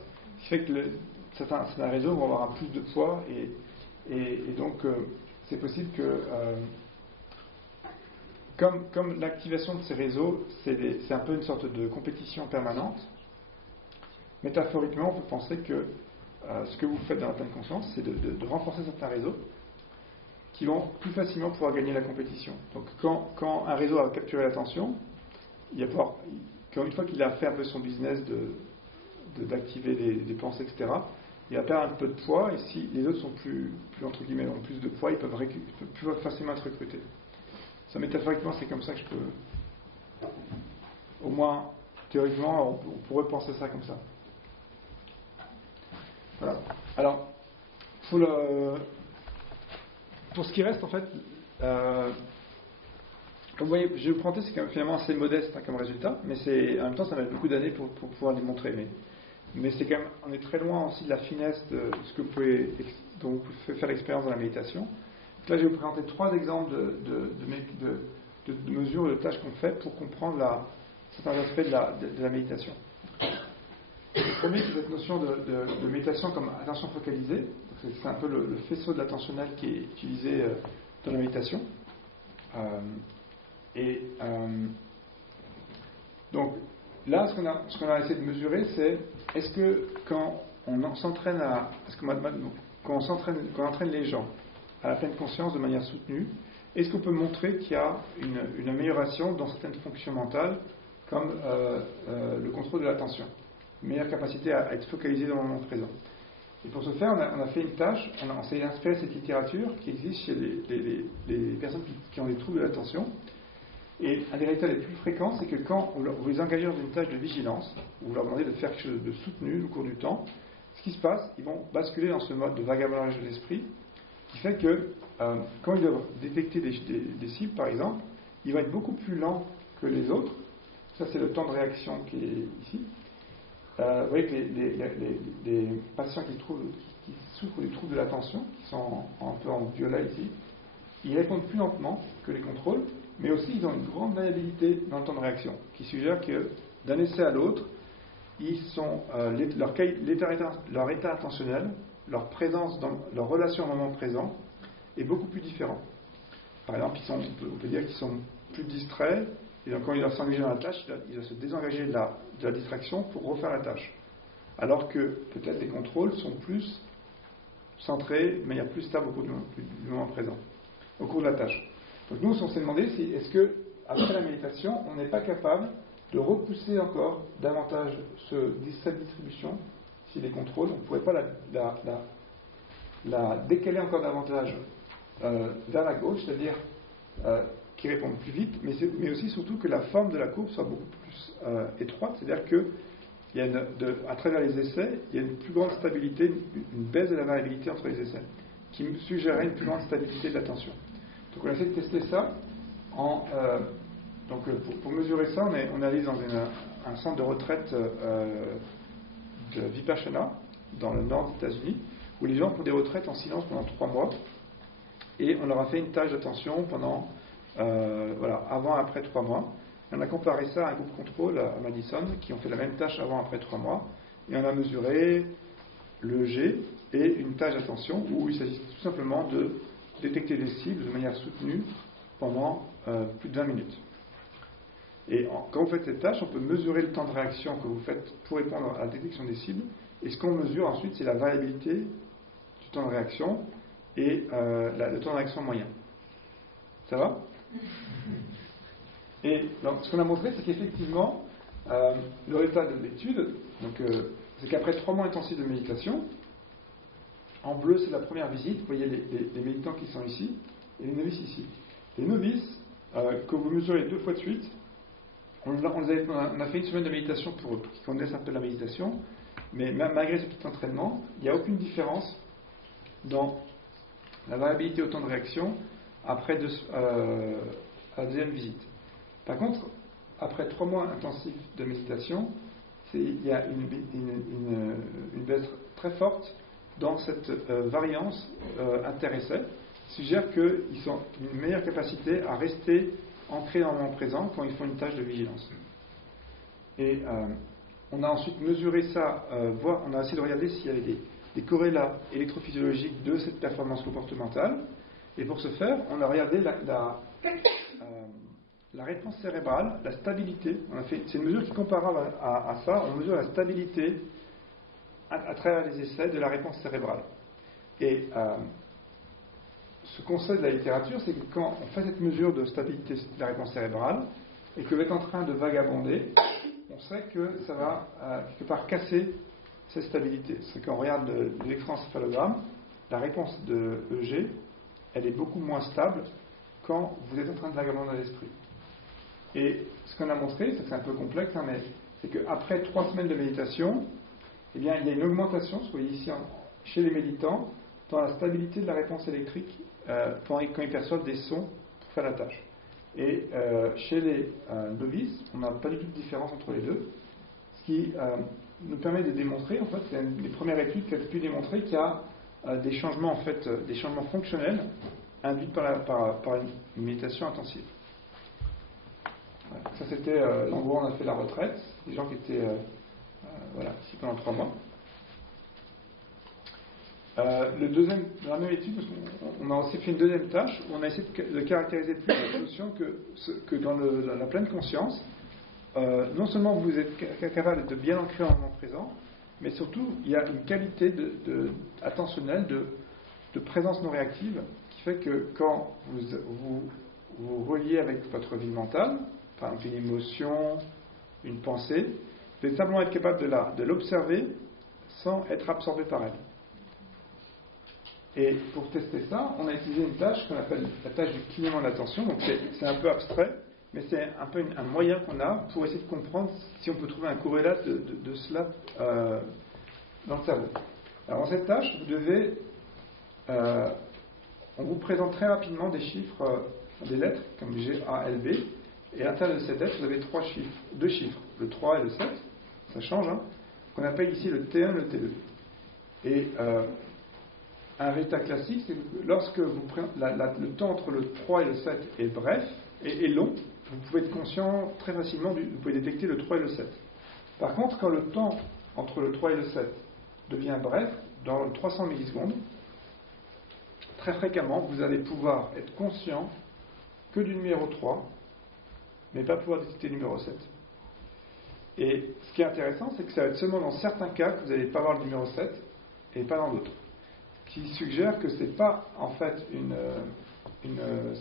qui fait que certains réseaux vont avoir un plus de poids, et donc c'est possible que, comme l'activation de ces réseaux, c'est un peu une sorte de compétition permanente. Métaphoriquement, on peut penser que ce que vous faites dans la pleine conscience, c'est de renforcer certains réseaux qui vont plus facilement pouvoir gagner la compétition. Donc, quand un réseau a capturé l'attention, une fois qu'il a fait un peu son business d'activer des pensées, etc., il va perdre un peu de poids, et si les autres sont plus entre guillemets, ont plus de poids, ils peuvent plus facilement être recrutés. Ça, métaphoriquement, c'est comme ça que je peux, au moins théoriquement, on pourrait penser ça comme ça. Voilà. Alors, pour ce qui reste, en fait, comme vous voyez, je vais vous présenter, c'est quand même finalement assez modeste comme résultat, mais en même temps, ça va être beaucoup d'années pour pouvoir les montrer. Mais c'est quand même, on est très loin aussi de la finesse de ce dont vous pouvez faire l'expérience dans la méditation. Donc là, je vais vous présenter 3 exemples de mesures, de tâches qu'on fait pour comprendre certains aspects de la méditation. Le premier, c'est cette notion de méditation comme attention focalisée. C'est un peu le faisceau de l'attentionnel qui est utilisé dans la méditation. Donc là, ce qu'on a essayé de mesurer, c'est est-ce que quand on entraîne les gens à la pleine conscience de manière soutenue, est-ce qu'on peut montrer qu'il y a une amélioration dans certaines fonctions mentales, comme le contrôle de l'attention, une meilleure capacité à être focalisé dans le moment présent. Et pour ce faire, on a fait une tâche, on s'est inspiré de cette littérature qui existe chez les personnes qui ont des troubles de l'attention. Et un des résultats les plus fréquents, c'est que quand vous les engagez dans une tâche de vigilance, ou vous leur demandez de faire quelque chose de soutenu au cours du temps, ce qui se passe, ils vont basculer dans ce mode de vagabondage de l'esprit, qui fait que quand ils doivent détecter des cibles, par exemple, il va être beaucoup plus lent que les autres. Ça, c'est le temps de réaction qui est ici. Vous voyez que les patients qui souffrent des troubles de l'attention, qui sont un peu en violet ici, ils répondent plus lentement que les contrôles, mais aussi ils ont une grande variabilité dans le temps de réaction, qui suggère que d'un essai à l'autre, leur état attentionnel, leur présence dans leur relation au moment présent est beaucoup plus différent. Par exemple, on peut dire qu'ils sont plus distraits, et donc quand ils doivent s'engager dans la tâche, ils doivent se désengager de la distraction pour refaire la tâche. Alors que peut-être les contrôles sont plus centrés de manière plus stable au cours du moment présent, au cours de la tâche. Donc nous, on s'est demandé si est-ce que après la méditation, on n'est pas capable de repousser encore davantage cette distribution, si les contrôles, on ne pourrait pas la décaler encore davantage vers la gauche, c'est-à-dire qui répondent plus vite, mais aussi surtout que la forme de la courbe soit beaucoup plus étroite, c'est-à-dire que à travers les essais, il y a une plus grande stabilité, une baisse de la variabilité entre les essais, qui suggérerait une plus grande stabilité de l'attention. Donc on a essayé de tester ça. Pour mesurer ça, on est allé dans un centre de retraite de Vipassana, dans le nord des États-Unis, où les gens font des retraites en silence pendant 3 mois, et on leur a fait une tâche d'attention pendant avant et après 3 mois. On a comparé ça à un groupe contrôle à Madison qui ont fait la même tâche avant et après 3 mois, et on a mesuré le G et une tâche d'attention où il s'agit tout simplement de détecter des cibles de manière soutenue pendant plus de 20 minutes. Et quand vous faites cette tâche, on peut mesurer le temps de réaction que vous faites pour répondre à la détection des cibles, et ce qu'on mesure ensuite, c'est la variabilité du temps de réaction et le temps de réaction moyen. Ça va? Et donc, ce qu'on a montré, c'est qu'effectivement, le résultat de l'étude, c'est qu'après 3 mois intensifs de méditation, en bleu, c'est la première visite. Vous voyez les méditants qui sont ici et les novices ici. Les novices, que vous mesurez 2 fois de suite, on a fait une semaine de méditation pour eux, qui connaissent un peu la méditation, mais malgré ce petit entraînement, il n'y a aucune différence dans la variabilité au temps de réaction après la deuxième visite. Par contre, après 3 mois intensifs de méditation, il y a une baisse très forte dans cette variance inter-essai, suggère qu'ils ont une meilleure capacité à rester ancrés dans le moment présent quand ils font une tâche de vigilance. Et on a ensuite mesuré ça, on a essayé de regarder s'il y avait des corrélats électrophysiologiques de cette performance comportementale. Et pour ce faire, on a regardé la réponse cérébrale, la stabilité. C'est une mesure qui est comparable à ça. On mesure la stabilité à travers les essais de la réponse cérébrale. Et ce qu'on sait de la littérature, c'est que quand on fait cette mesure de stabilité de la réponse cérébrale et que vous êtes en train de vagabonder, on sait que ça va quelque part casser cette stabilité. C'est quand on regarde l'électroencéphalogramme, la réponse de EG, elle est beaucoup moins stable quand vous êtes en train de vagabonder dans l'esprit. Et ce qu'on a montré, c'est un peu complexe, mais c'est qu'après 3 semaines de méditation, eh bien, il y a une augmentation, vous voyez ici, chez les méditants, dans la stabilité de la réponse électrique quand ils perçoivent des sons pour faire la tâche. Et chez les novices, on n'a pas du tout de différence entre les deux, ce qui nous permet de démontrer, en fait, c'est une des premières études qui a pu démontrer qu'il y a des changements, en fait, des changements fonctionnels induits par une méditation intensive. Voilà. Ça, c'était, en gros, on a fait la retraite, des gens qui étaient ici pendant 3 mois. Dans la même étude, on a aussi fait une deuxième tâche où on a essayé de caractériser plus la notion que dans la pleine conscience. Non seulement vous êtes capable de bien ancrer en moment présent, mais surtout il y a une qualité attentionnelle de présence non réactive qui fait que quand vous reliez avec votre vie mentale, par exemple une émotion, une pensée, vous allez simplement être capable de l'observer sans être absorbé par elle. Et pour tester ça, on a utilisé une tâche qu'on appelle la tâche du clignement d'attention. Donc c'est un peu abstrait, mais c'est un peu un moyen qu'on a pour essayer de comprendre si on peut trouver un corrélat de cela dans le cerveau. Alors dans cette tâche, vous devez, on vous présente très rapidement des chiffres, des lettres comme G, A, L, B, et à l'intérieur de cette lettre, vous avez 2 chiffres, le 3 et le 7, ça change, qu'on appelle ici le T1 et le T2. Et un résultat classique, c'est que lorsque le temps entre le 3 et le 7 est bref et long, vous pouvez être conscient très facilement, vous pouvez détecter le 3 et le 7. Par contre, quand le temps entre le 3 et le 7 devient bref, dans 300 millisecondes, très fréquemment, vous allez pouvoir être conscient que du numéro 3, mais pas pouvoir détecter le numéro 7. Et ce qui est intéressant, c'est que ça va être seulement dans certains cas que vous n'allez pas voir le numéro 7 et pas dans d'autres. Qui suggère que c'est pas en fait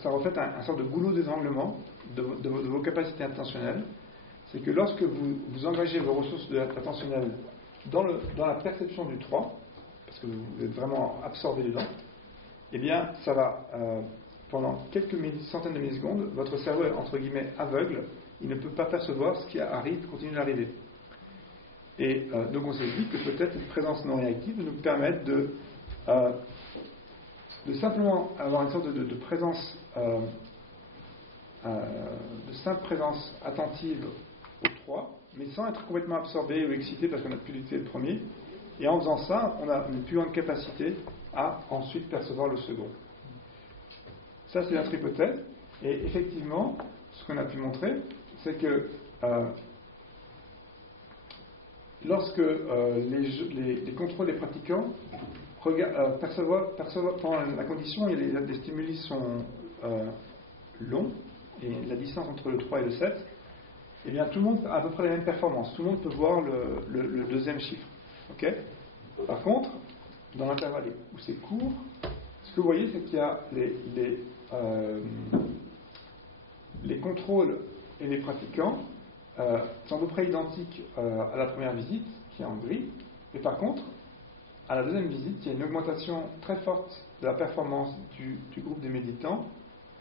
ça reflète un sorte de goulot d'étranglement de vos capacités intentionnelles. C'est que lorsque vous engagez vos ressources attentionnelles dans la perception du 3, parce que vous êtes vraiment absorbé dedans, eh bien ça va pendant quelques centaines de millisecondes, votre cerveau est entre guillemets aveugle, il ne peut pas percevoir ce qui continue d'arriver. Et donc on s'est dit que peut-être cette présence non réactive nous permette de simplement avoir une sorte de présence, de simple présence attentive au 3, mais sans être complètement absorbé ou excité parce qu'on n'a plus utilisé le premier. Et en faisant ça, on a une plus grande capacité à ensuite percevoir le second. Ça, c'est notre hypothèse. Et effectivement, ce qu'on a pu montrer, c'est que lorsque les contrôles des pratiquants percevoir pendant la condition, des stimuli sont longs, et la distance entre le 3 et le 7, eh bien tout le monde a à peu près la même performance. Tout le monde peut voir le deuxième chiffre. Okay. Par contre, dans l'intervalle où c'est court, ce que vous voyez, c'est qu'il y a les contrôles et les pratiquants sont à peu près identiques à la première visite, qui est en gris, et par contre, à la deuxième visite, il y a une augmentation très forte de la performance du groupe des méditants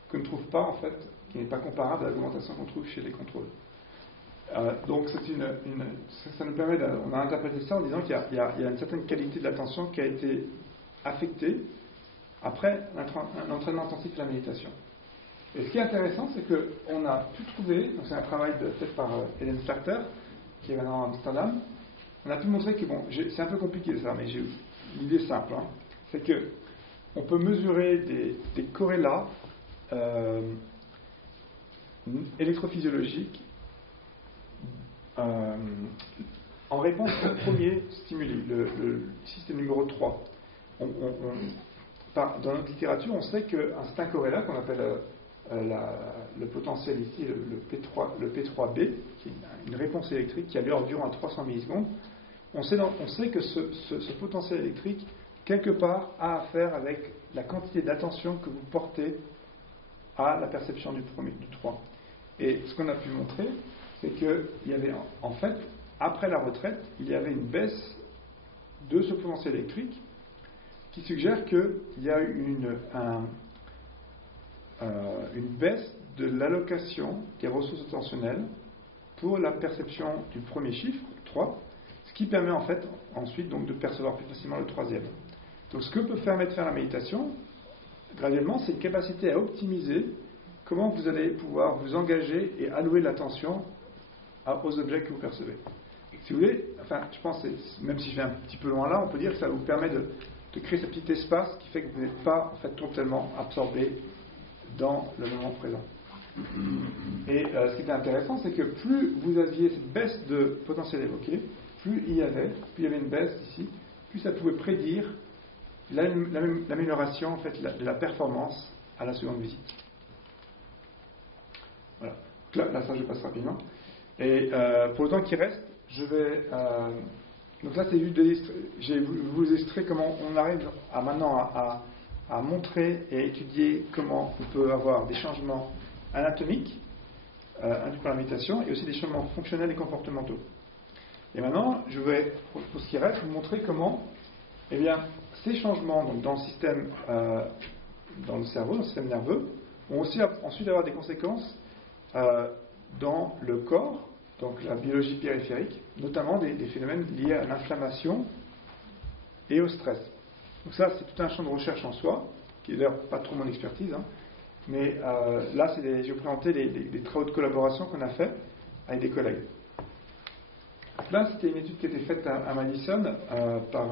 qu'on ne trouve pas, en fait, qui n'est pas comparable à l'augmentation qu'on trouve chez les contrôles. Donc ça nous permet, on a interprété ça en disant qu'il y a une certaine qualité de l'attention qui a été affectée après un entraînement intensif de la méditation. Et ce qui est intéressant, c'est qu'on a pu trouver, donc c'est un travail fait par Hélène Slachter, qui est maintenant à Amsterdam, on a pu montrer que, bon, c'est un peu compliqué ça, mais j'ai l'idée simple, hein, c'est que on peut mesurer des corrélats électrophysiologiques en réponse au premier stimuli, le système numéro 3. Dans notre littérature, on sait qu'un certain corrélat, qu'on appelle le potentiel ici, le P3B, qui est une réponse électrique qui a lieu environ à 300 millisecondes, on sait que ce potentiel électrique, quelque part, a à faire avec la quantité d'attention que vous portez à la perception du 3. Et ce qu'on a pu montrer, c'est qu'il y avait, en fait, après la retraite, il y avait une baisse de ce potentiel électrique qui suggère qu'il y a une baisse de l'allocation des ressources attentionnelles pour la perception du premier chiffre, 3, ce qui permet en fait ensuite donc de percevoir plus facilement le troisième. Donc ce que peut permettre de faire la méditation, graduellement, c'est une capacité à optimiser comment vous allez pouvoir vous engager et allouer l'attention aux objets que vous percevez. Si vous voulez, enfin, je pense, même si je vais un petit peu loin là, on peut dire que ça vous permet de créer ce petit espace qui fait que vous n'êtes pas en fait totalement absorbé dans le moment présent. Et ce qui était intéressant, c'est que plus vous aviez cette baisse de potentiel évoqué, plus il y avait une baisse ici, plus ça pouvait prédire l'amélioration en fait, de la performance à la seconde visite. Voilà. Donc là, ça je passe rapidement. Et pour le temps qui reste, je vais. Donc là, c'est juste j'ai vous illustrer comment on arrive maintenant à montrer et étudier comment on peut avoir des changements anatomiques induits par la méditation et aussi des changements fonctionnels et comportementaux. Et maintenant, je vais, pour ce qui reste, vous montrer comment, eh bien, ces changements donc, dans le système, dans le cerveau, dans le système nerveux, vont aussi ensuite avoir des conséquences dans le corps, donc la biologie périphérique, notamment des phénomènes liés à l'inflammation et au stress. Donc ça, c'est tout un champ de recherche en soi, qui est d'ailleurs pas trop mon expertise, hein, mais là, je vais vous présenter les travaux de collaboration qu'on a fait avec des collègues. Là, c'était une étude qui a été faite à Madison par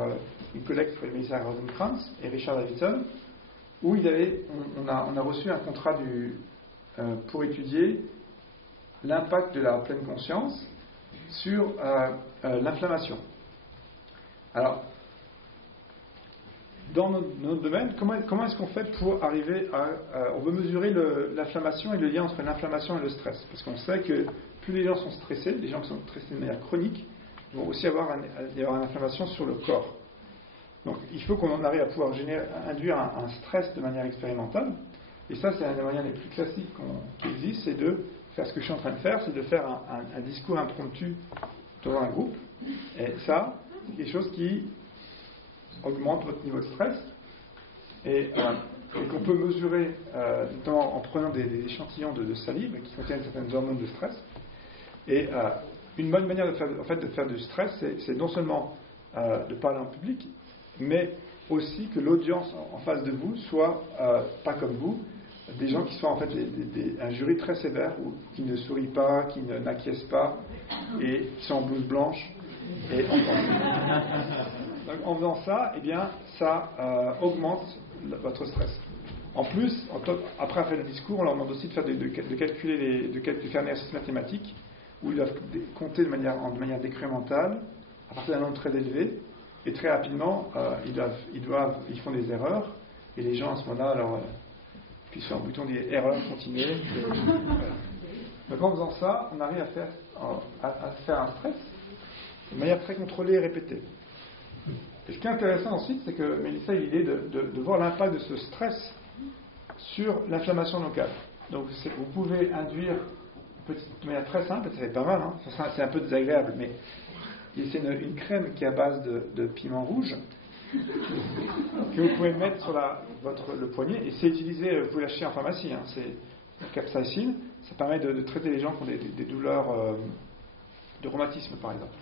une collègue qui s'appelle Melissa Rosenkrantz et Richard Davidson, où on a reçu un contrat pour étudier l'impact de la pleine conscience sur l'inflammation. Alors, dans notre domaine, comment est-ce qu'on fait pour arriver on veut mesurer l'inflammation et le lien entre l'inflammation et le stress. Parce qu'on sait que plus les gens sont stressés, les gens qui sont stressés de manière chronique, vont aussi avoir une inflammation sur le corps. Donc il faut qu'on en arrive à pouvoir induire un stress de manière expérimentale. Et ça, c'est une des manières les plus classiques qui existent, c'est de faire ce que je suis en train de faire, c'est de faire un discours impromptu dans un groupe. Et ça, c'est quelque chose qui augmente votre niveau de stress et qu'on peut mesurer en prenant des échantillons de salive qui contiennent certaines hormones de stress. Et une bonne manière de faire du stress, c'est non seulement de parler en public, mais aussi que l'audience en face de vous soit pas comme vous, des gens qui soient en fait un jury très sévère, qui ne sourient pas, qui n'acquiescent pas, et qui sont en blouse blanche. Et donc, en faisant ça, eh bien, ça augmente votre stress. En plus, après avoir fait le discours, on leur demande aussi de faire de faire un exercice mathématique où ils doivent compter de manière décrémentale à partir d'un nombre très élevé, et très rapidement, ils font des erreurs, et les gens à ce moment-là, alors, puis sur un bouton dit erreur, continuer. Donc en faisant ça, on arrive à faire un stress de manière très contrôlée et répétée. Et ce qui est intéressant ensuite, c'est que Melissa a eu l'idée de voir l'impact de ce stress sur l'inflammation locale. Donc vous pouvez induire de manière très simple, ça fait pas mal, hein, c'est un peu désagréable, mais c'est une crème qui est à base de piment rouge que vous pouvez mettre sur le poignet, et c'est utilisé, vous pouvez l'acheter en pharmacie, hein, c'est capsaïcine, ça permet de traiter les gens qui ont des douleurs de rhumatisme par exemple.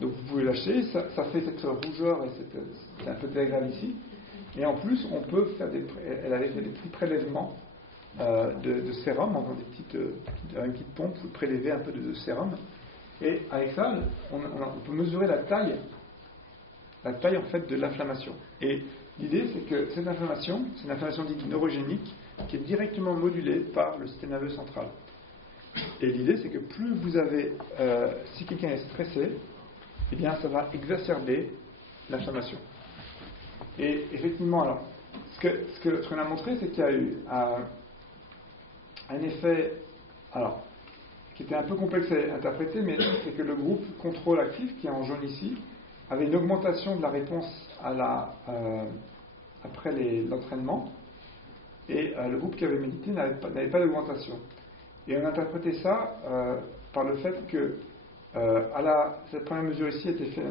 Donc vous pouvez l'acheter, ça fait cette rougeur et c'est un peu désagréable ici, et en plus on peut faire elle avait fait des petits prélèvements de sérum, en faisant une petite pompe, vous prélevez un peu de sérum, et avec ça on peut mesurer la taille en fait de l'inflammation. Et l'idée c'est que cette inflammation, c'est une inflammation dite neurogénique qui est directement modulée par le système nerveux central. Et l'idée c'est que plus vous avez, si quelqu'un est stressé, eh bien ça va exacerber l'inflammation. Et effectivement, alors, ce qu'on a montré, c'est qu'il y a eu un effet, alors, qui était un peu complexe à interpréter, mais c'est que le groupe contrôle actif, qui est en jaune ici, avait une augmentation de la réponse après l'entraînement, et le groupe qui avait médité n'avait pas d'augmentation. Et on a interprété ça par le fait que cette première mesure ici a été faite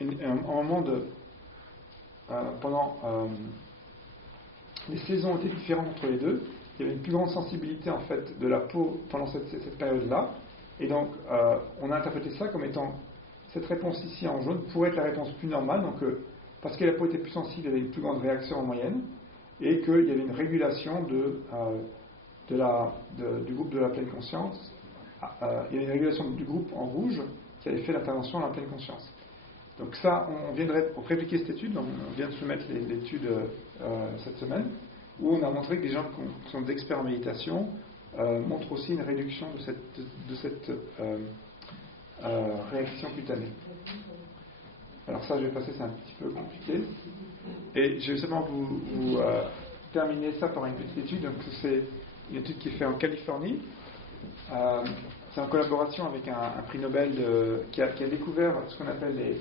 un moment pendant les saisons étaient différentes entre les deux. Il y avait une plus grande sensibilité en fait de la peau pendant cette période-là, et donc on a interprété ça comme étant cette réponse ici en jaune pourrait être la réponse plus normale, donc parce que la peau était plus sensible, il y avait une plus grande réaction en moyenne, et qu'il y avait une régulation du groupe de la pleine conscience. Il y avait une régulation du groupe en rouge qui avait fait l'intervention dans la pleine conscience. Donc ça, on vient de répliquer cette étude, on vient de soumettre l'étude cette semaine, où on a montré que des gens qui sont d'experts en méditation montrent aussi une réduction de cette réaction cutanée. Alors ça, je vais passer, c'est un petit peu compliqué. Et je vais seulement vous terminer ça par une petite étude. Donc c'est une étude qui est faite en Californie. C'est en collaboration avec un prix Nobel qui a découvert ce qu'on appelle les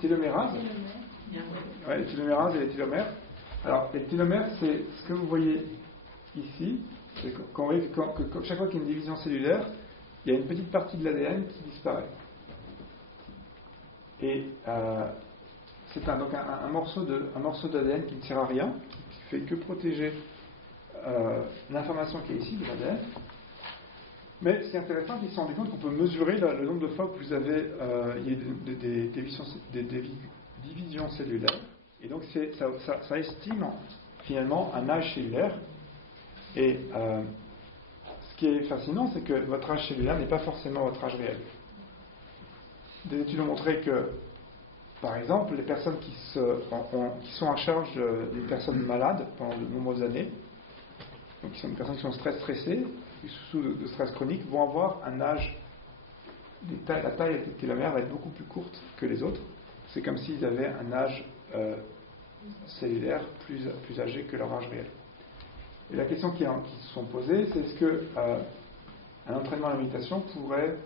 télomérases. Ouais, les télomérases et les télomères. Alors, les télomères, c'est ce que vous voyez ici. C'est quand chaque fois qu'il y a une division cellulaire, il y a une petite partie de l'ADN qui disparaît. Et c'est donc un morceau d'ADN qui ne sert à rien, qui ne fait que protéger l'information qui est ici de l'ADN. Mais c'est intéressant qu'ils se sont rendus compte qu'on peut mesurer le nombre de fois que vous avez des divisions cellulaires. Et donc ça estime finalement un âge cellulaire. Et ce qui est fascinant, c'est que votre âge cellulaire n'est pas forcément votre âge réel. Des études ont montré que, par exemple, les personnes qui sont en charge des personnes malades pendant de nombreuses années, donc qui sont des personnes qui sont stressées, sous de stress chronique, vont avoir un âge, la taille des télomères va être beaucoup plus courte que les autres. C'est comme s'ils avaient un âge cellulaire plus âgé que leur âge réel. Et la question qui se sont posées, c'est est-ce que un entraînement à la méditation pourrait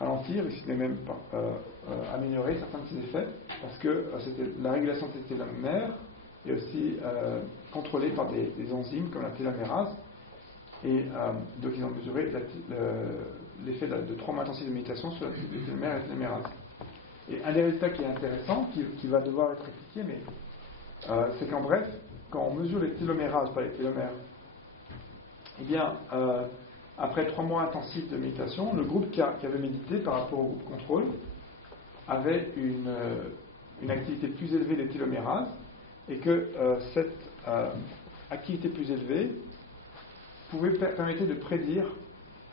ralentir, et si même améliorer certains de ses effets, parce que la régulation de ces télomères est aussi contrôlée par des enzymes comme la télomérase. Et donc ils ont mesuré l'effet de 3 mois intensifs de méditation sur les télomères et la télomérase. Et un des résultats qui est intéressant, qui va devoir être expliqué, mais c'est qu'en bref, quand on mesure les télomérases par les télomères, eh bien, après 3 mois intensifs de méditation, le groupe qui avait médité par rapport au groupe contrôle avait une activité plus élevée des télomérases, et que cette activité plus élevée permettait de prédire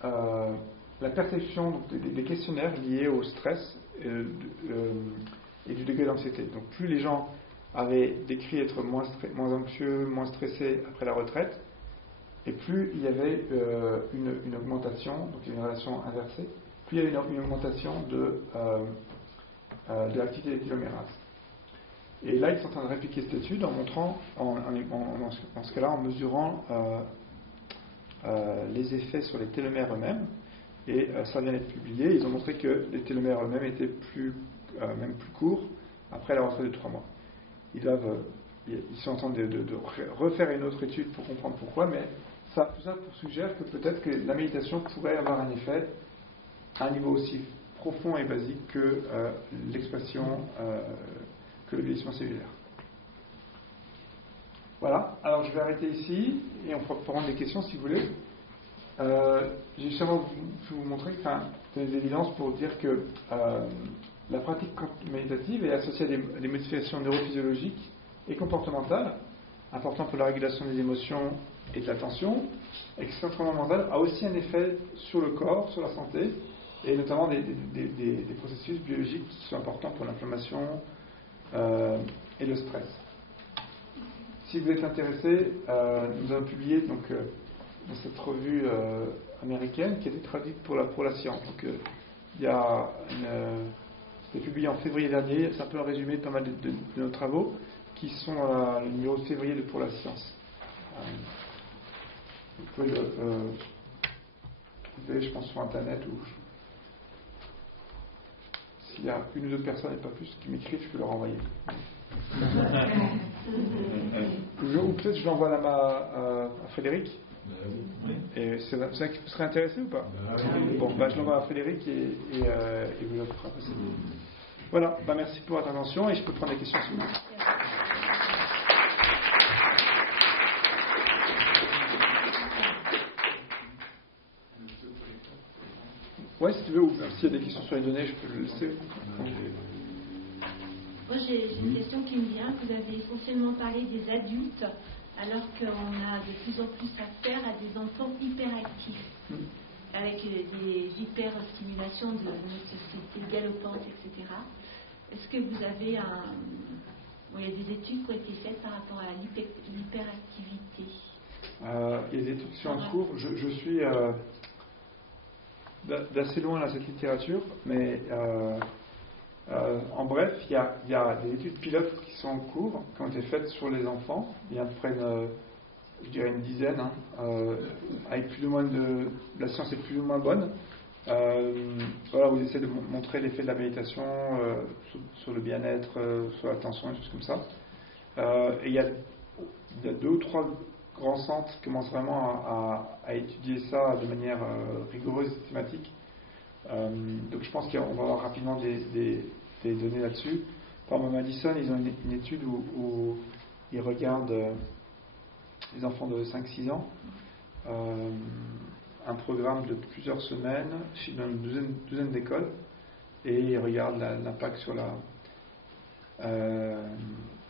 la perception des questionnaires liés au stress et du degré d'anxiété. Donc plus les gens avaient décrit être moins anxieux, moins stressés après la retraite, et plus il y avait une augmentation, donc il y avait une relation inversée, plus il y avait une augmentation de l'activité des télomérases. Et là, ils sont en train de répliquer cette étude en montrant, en ce cas-là, en mesurant les effets sur les télomères eux-mêmes, et ça vient d'être publié. Ils ont montré que les télomères eux-mêmes étaient même plus courts après la retraite de 3 mois. Ils sont en train de refaire une autre étude pour comprendre pourquoi, mais tout ça suggère que peut-être que la méditation pourrait avoir un effet à un niveau aussi profond et basique que l'expression, que le vieillissement cellulaire. Voilà, alors je vais arrêter ici et on pourra prendre des questions si vous voulez. J'ai justement vous montrer des évidences pour dire que la pratique méditative est associée à des modifications neurophysiologiques et comportementales, importantes pour la régulation des émotions et de l'attention, et que cette mentale a aussi un effet sur le corps, sur la santé, et notamment des processus biologiques qui sont importants pour l'inflammation et le stress. Si vous êtes intéressé, nous avons publié dans cette revue américaine qui a été traduite pour la science. Donc, c'était publié en février dernier. C'est un peu un résumé de pas mal de nos travaux qui sont dans le numéro de février de Pour la science. Vous pouvez le trouver, je pense, sur Internet ou s'il y a une ou deux personnes et pas plus qui m'écrivent, je peux leur envoyer. Ou peut-être je l'envoie à Frédéric. Et c'est ça qui vous serait intéressé ou pas? Bon, je l'envoie à Frédéric et vous le fera passer. Voilà, merci pour votre attention et je peux prendre des questions si vous voulez. Ouais, si tu veux, ou s'il y a des questions sur les données, je peux le laisser. Moi, j'ai une question qui me vient. Vous avez essentiellement parlé des adultes, alors qu'on a de plus en plus affaire à des enfants hyperactifs, avec des hyperstimulations de notre société galopante, etc. Est-ce que vous avez il y a des études qui ont été faites par rapport à l'hyperactivité? Il y a des études qui sont en cours. Je suis d'assez loin dans cette littérature, mais en bref, il y a des études pilotes qui sont en cours, qui ont été faites sur les enfants. Il y a à peu près une dizaine, avec plus ou moins la science est plus ou moins bonne. Où ils essaient de montrer l'effet de la méditation sur le bien-être, sur l'attention, des choses comme ça. Et il y a 2 ou 3 grands centres qui commencent vraiment à étudier ça de manière rigoureuse et systématique. Donc je pense qu'on va avoir rapidement des données là-dessus. Par exemple, à Madison, ils ont une étude où ils regardent les enfants de 5-6 ans, un programme de plusieurs semaines dans une douzaine d'écoles, et ils regardent l'impact sur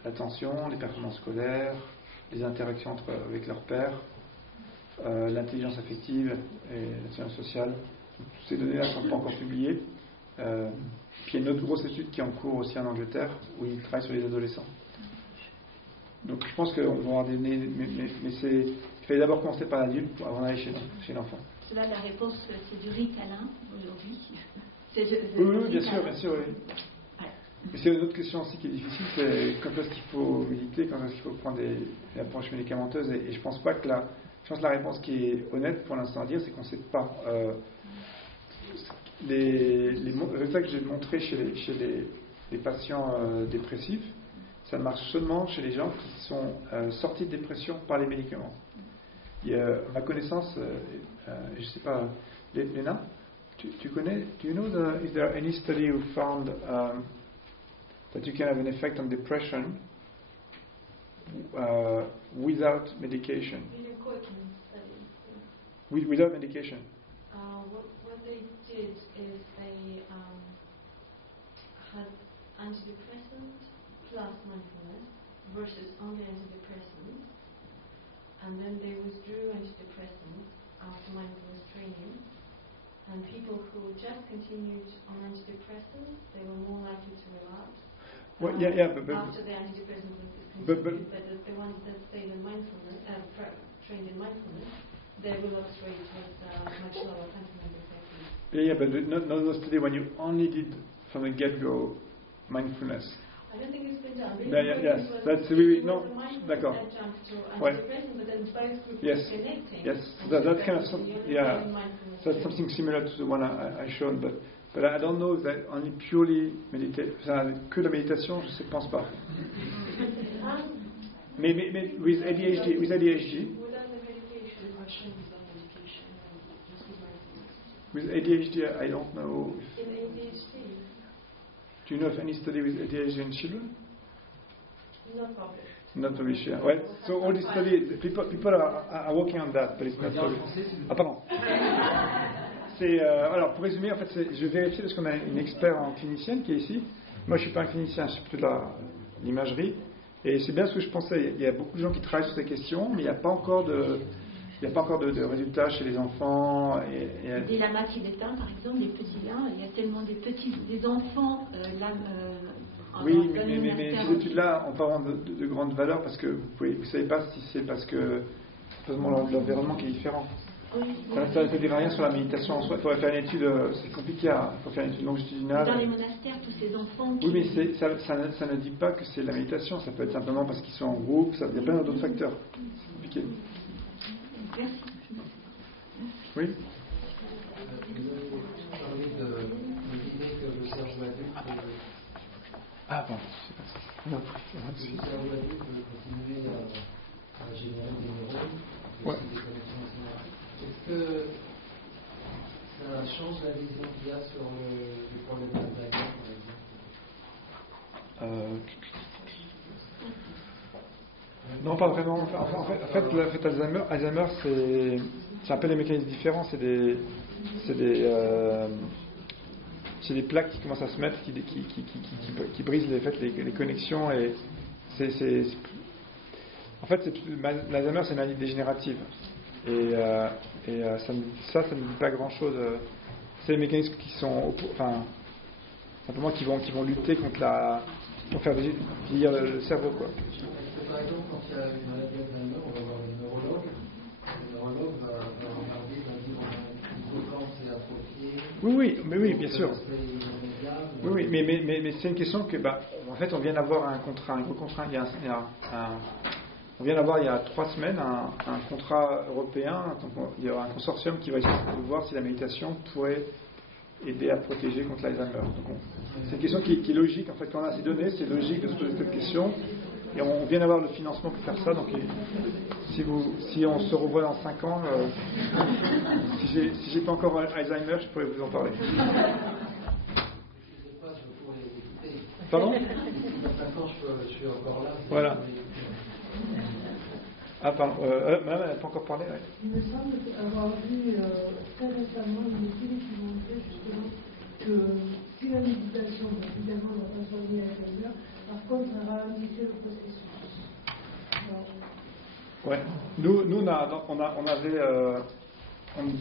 l'attention, les performances scolaires, les interactions avec leurs pairs, l'intelligence affective et l'intelligence sociale. Toutes ces données-là ne sont pas encore publiées. Puis il y a une autre grosse étude qui est en cours aussi en Angleterre, où ils travaillent sur les adolescents. Donc je pense qu'on va avoir des données, mais il fallait d'abord commencer par l'adulte avant d'aller chez l'enfant. Là, la réponse, c'est du Ritalin aujourd'hui. Oui, bien sûr, oui. Et c'est une autre question aussi qui est difficile, c'est quand est-ce qu'il faut méditer, quand est-ce qu'il faut prendre des approches médicamenteuses, et je pense pas que la réponse qui est honnête pour l'instant à dire, c'est qu'on ne sait pas. Les résultats que j'ai montrés chez les patients dépressifs, ça marche seulement chez les gens qui sont sortis de dépression par les médicaments. Ma connaissance, je ne sais pas, Léna, tu connais, do you know is there any study who found that you can have an effect on depression without medication? Without medication? What they did is they had antidepressants plus mindfulness versus only antidepressants, and then they withdrew antidepressants after mindfulness training. And people who just continued on antidepressants, they were more likely to relapse. Well, but after the antidepressant was discontinued, but the ones that stayed in mindfulness, trained in mindfulness, their relapse rate was much lower. I can't remember exactly. But not study when you only did from the get-go mindfulness. I don't think it's been done. Yes, that's really no. D'accord. Ouais. But then both groups yes, were connecting. yes. That's kind of that's something similar to the one I showed, but I don't know that only purely meditate. Que la méditation, je ne pense pas. Mais with ADHD. Without the medication. connection with education and just with mindfulness. With ADHD, I don't know. In ADHD, Do you know of any study with ADHD in children? not published. Not published, yeah. Well, so all these studies, people are working on that, but it's not published. Ah, pardon. Alors, pour résumer, en fait, je vais vérifier parce qu'on a une expert en clinicienne qui est ici. Moi, je ne suis pas un clinicien, je suis plutôt de l'imagerie. Et c'est bien ce que je pensais. Il y a beaucoup de gens qui travaillent sur ces questions, mais il n'y a pas encore de résultats chez les enfants. Dès la moitié des temps, par exemple, les petits là, il y a tellement des enfants oui, mais ces études-là ont pas vraiment de grande valeur parce que vous ne savez pas si c'est parce que l'environnement qui est différent. Oui, ça ne dit rien sur la méditation en soi. Il faudrait faire une étude, c'est compliqué, il faut faire une étude longitudinale. dans les monastères, tous ces enfants qui... Oui, mais ça ne dit pas que c'est la méditation, ça peut être simplement parce qu'ils sont en groupe, il y a plein d'autres facteurs. C'est compliqué. Merci. Oui. Vous parlez de l'idée que le cerveau adulte Ah bon, je sais pas ça. Non, le cerveau adulte peut continuer à générer des neurones, ouais. des connexions synaptiques. Est-ce que ça change la vision qu'il y a sur les problèmes d'Alzheimer, par exemple? Non, pas vraiment. En fait, Alzheimer, c'est un peu des mécanismes différents. C'est des plaques qui commencent à se mettre, qui brisent les connexions. Et en fait, l'Alzheimer, c'est une maladie dégénérative. Et ça ne dit pas grand-chose. C'est des mécanismes qui sont, simplement qui vont lutter contre pour faire vieillir le cerveau, quoi. Par exemple, quand il y a une maladie d'Alzheimer, on va voir le neurologue. Le neurologue va regarder, va dire l'hippocampe est atrophié. Oui, bien sûr. Oui, mais c'est une question que, en fait, on vient d'avoir un gros contrat. On vient d'avoir il y a 3 semaines un contrat européen. Donc, il y aura un consortium qui va essayer de voir si la méditation pourrait aider à protéger contre l'Alzheimer. Donc, c'est une question qui est logique. En fait, quand on a ces données, c'est logique de se poser cette question. Et on vient d'avoir le financement pour faire ça. Donc, si on se revoit dans 5 ans, si j'ai pas encore Alzheimer, je pourrais vous en parler. Je ne sais pas, je pourrais écouter. Pardon ? Dans 5 ans, je suis encore là. Voilà. Ah, pardon. Madame, elle n'a pas encore parlé. Ouais. Il me semble avoir vu très récemment une étude qui montrait justement que si la méditation, évidemment, n'a pas soigné Alzheimer, par contre, ça ralentissait le processus. Ouais. Nous, on avait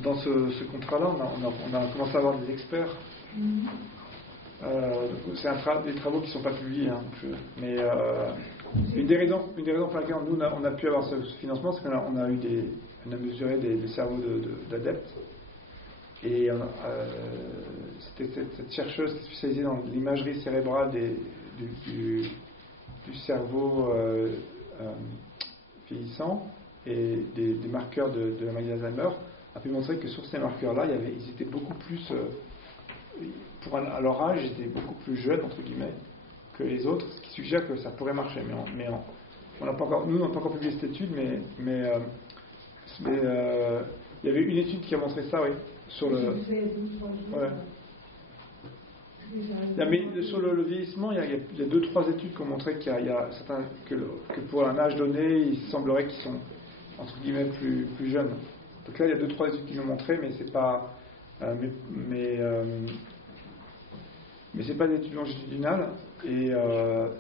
dans ce contrat-là, on a commencé à avoir des experts. C'est des travaux qui ne sont pas publiés, hein, mais une des raisons pour laquelle nous on a pu avoir ce financement, c'est qu'on a mesuré des cerveaux d'adeptes, et c'était cette chercheuse qui est spécialisée dans l'imagerie cérébrale du cerveau vieillissant et des marqueurs de la maladie d'Alzheimer, a pu montrer que sur ces marqueurs-là, ils étaient beaucoup plus, à leur âge, ils étaient beaucoup plus jeunes, entre guillemets, que les autres, ce qui suggère que ça pourrait marcher. Mais on n'a pas encore, nous, on n'a pas encore publié cette étude, mais il y avait une étude qui a montré ça, oui, sur le... Ouais. Mais sur le vieillissement, il y a 2-3 études qui ont montré qu'il y a certains que pour un âge donné, il semblerait qu'ils sont entre guillemets plus jeunes. Donc là, il y a 2-3 études qui l'ont montré, mais c'est pas mais c'est pas des études longitudinales et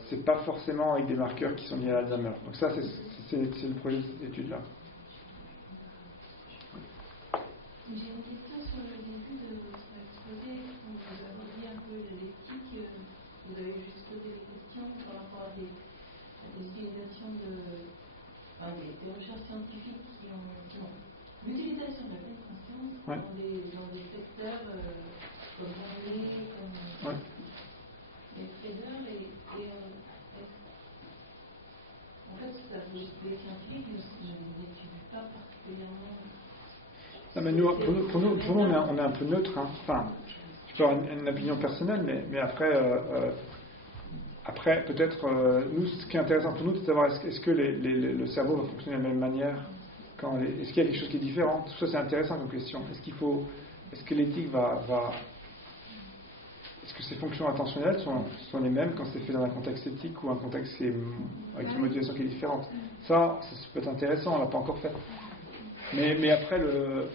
c'est pas forcément avec des marqueurs qui sont liés à l'Alzheimer. Donc ça, c'est le projet de cette étude-là. J'ai une question sur le début de votre exposé, où vous avez dit un peu l'éthique, vous avez juste posé des questions par rapport à des utilisations des recherches scientifiques qui ont l'utilisation de la pleine conscience dans des secteurs comme l'anglais, comme les traders, en fait, les scientifiques n'étudient pas particulièrement. Non, mais nous, pour nous, on est un peu neutre. Hein. Enfin, je peux avoir une opinion personnelle, mais après peut-être, nous, ce qui est intéressant pour nous, c'est de savoir est-ce que le cerveau va fonctionner de la même manière Est-ce qu'il y a quelque chose qui est différent? Tout ça, c'est intéressant comme question. Est-ce que l'éthique est-ce que ces fonctions attentionnelles sont les mêmes quand c'est fait dans un contexte éthique ou un contexte avec une motivation qui est différente? Ça peut être intéressant, on l'a pas encore fait. Mais après, le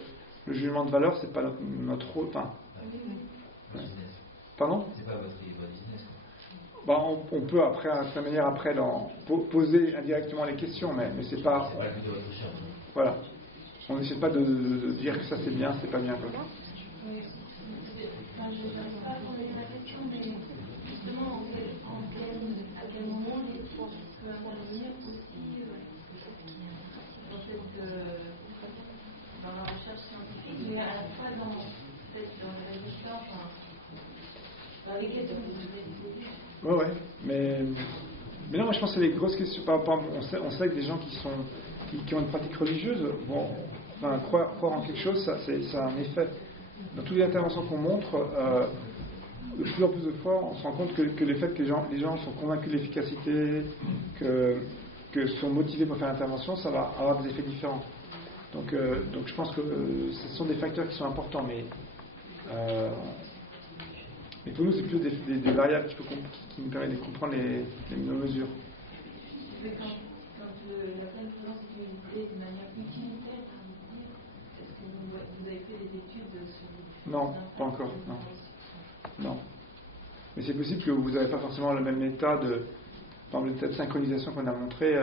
jugement de valeur, c'est pas notre rôle. Enfin, pardon? C'est pas votre business. On peut après, à sa manière, poser indirectement les questions, mais c'est pas. C'est pas le but de votre recherche. Voilà. On n'essaie pas de dire que ça c'est bien, c'est pas bien. Quoi. Je ne sais pas formuler la question, mais justement, à quel moment l'éthique peut intervenir aussi dans la recherche scientifique, mais à la fois dans les résultats, dans les questions que vous avez posées. Ouais, mais non, moi je pense que c'est les grosses questions. On sait que des gens qui ont une pratique religieuse vont croire en quelque chose, ça a un effet. Dans toutes les interventions qu'on montre, de plus en plus de fois, on se rend compte que le fait que les gens sont convaincus de l'efficacité, que sont motivés pour faire l'intervention, ça va avoir des effets différents. Donc je pense que ce sont des facteurs qui sont importants, mais pour nous, c'est plus des variables qui nous permettent de comprendre nos mesures. Mais quand la pleine présence est utilisée de manière utilitaire, est-ce que vous avez fait des études sur... Non, pas encore, non. Mais c'est possible que vous n'avez pas forcément le même état par exemple, cette synchronisation qu'on a montré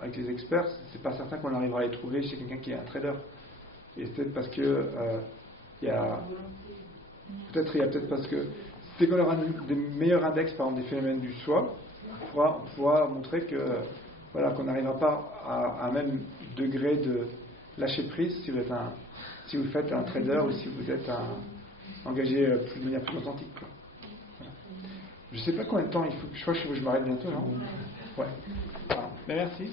avec les experts, c'est pas certain qu'on arrivera à les trouver chez quelqu'un qui est un trader. Et c'est peut-être parce que il y a peut-être parce que dès qu'on aura des meilleurs index, par exemple des phénomènes du soi, on pourra montrer que qu'on n'arrivera pas à un même degré de lâcher prise si vous faites un trader ou si vous êtes engagé de manière plus authentique. Quoi. Voilà. Je ne sais pas combien de temps il faut. Je crois que je m'arrête bientôt, non? Ouais. Mais merci.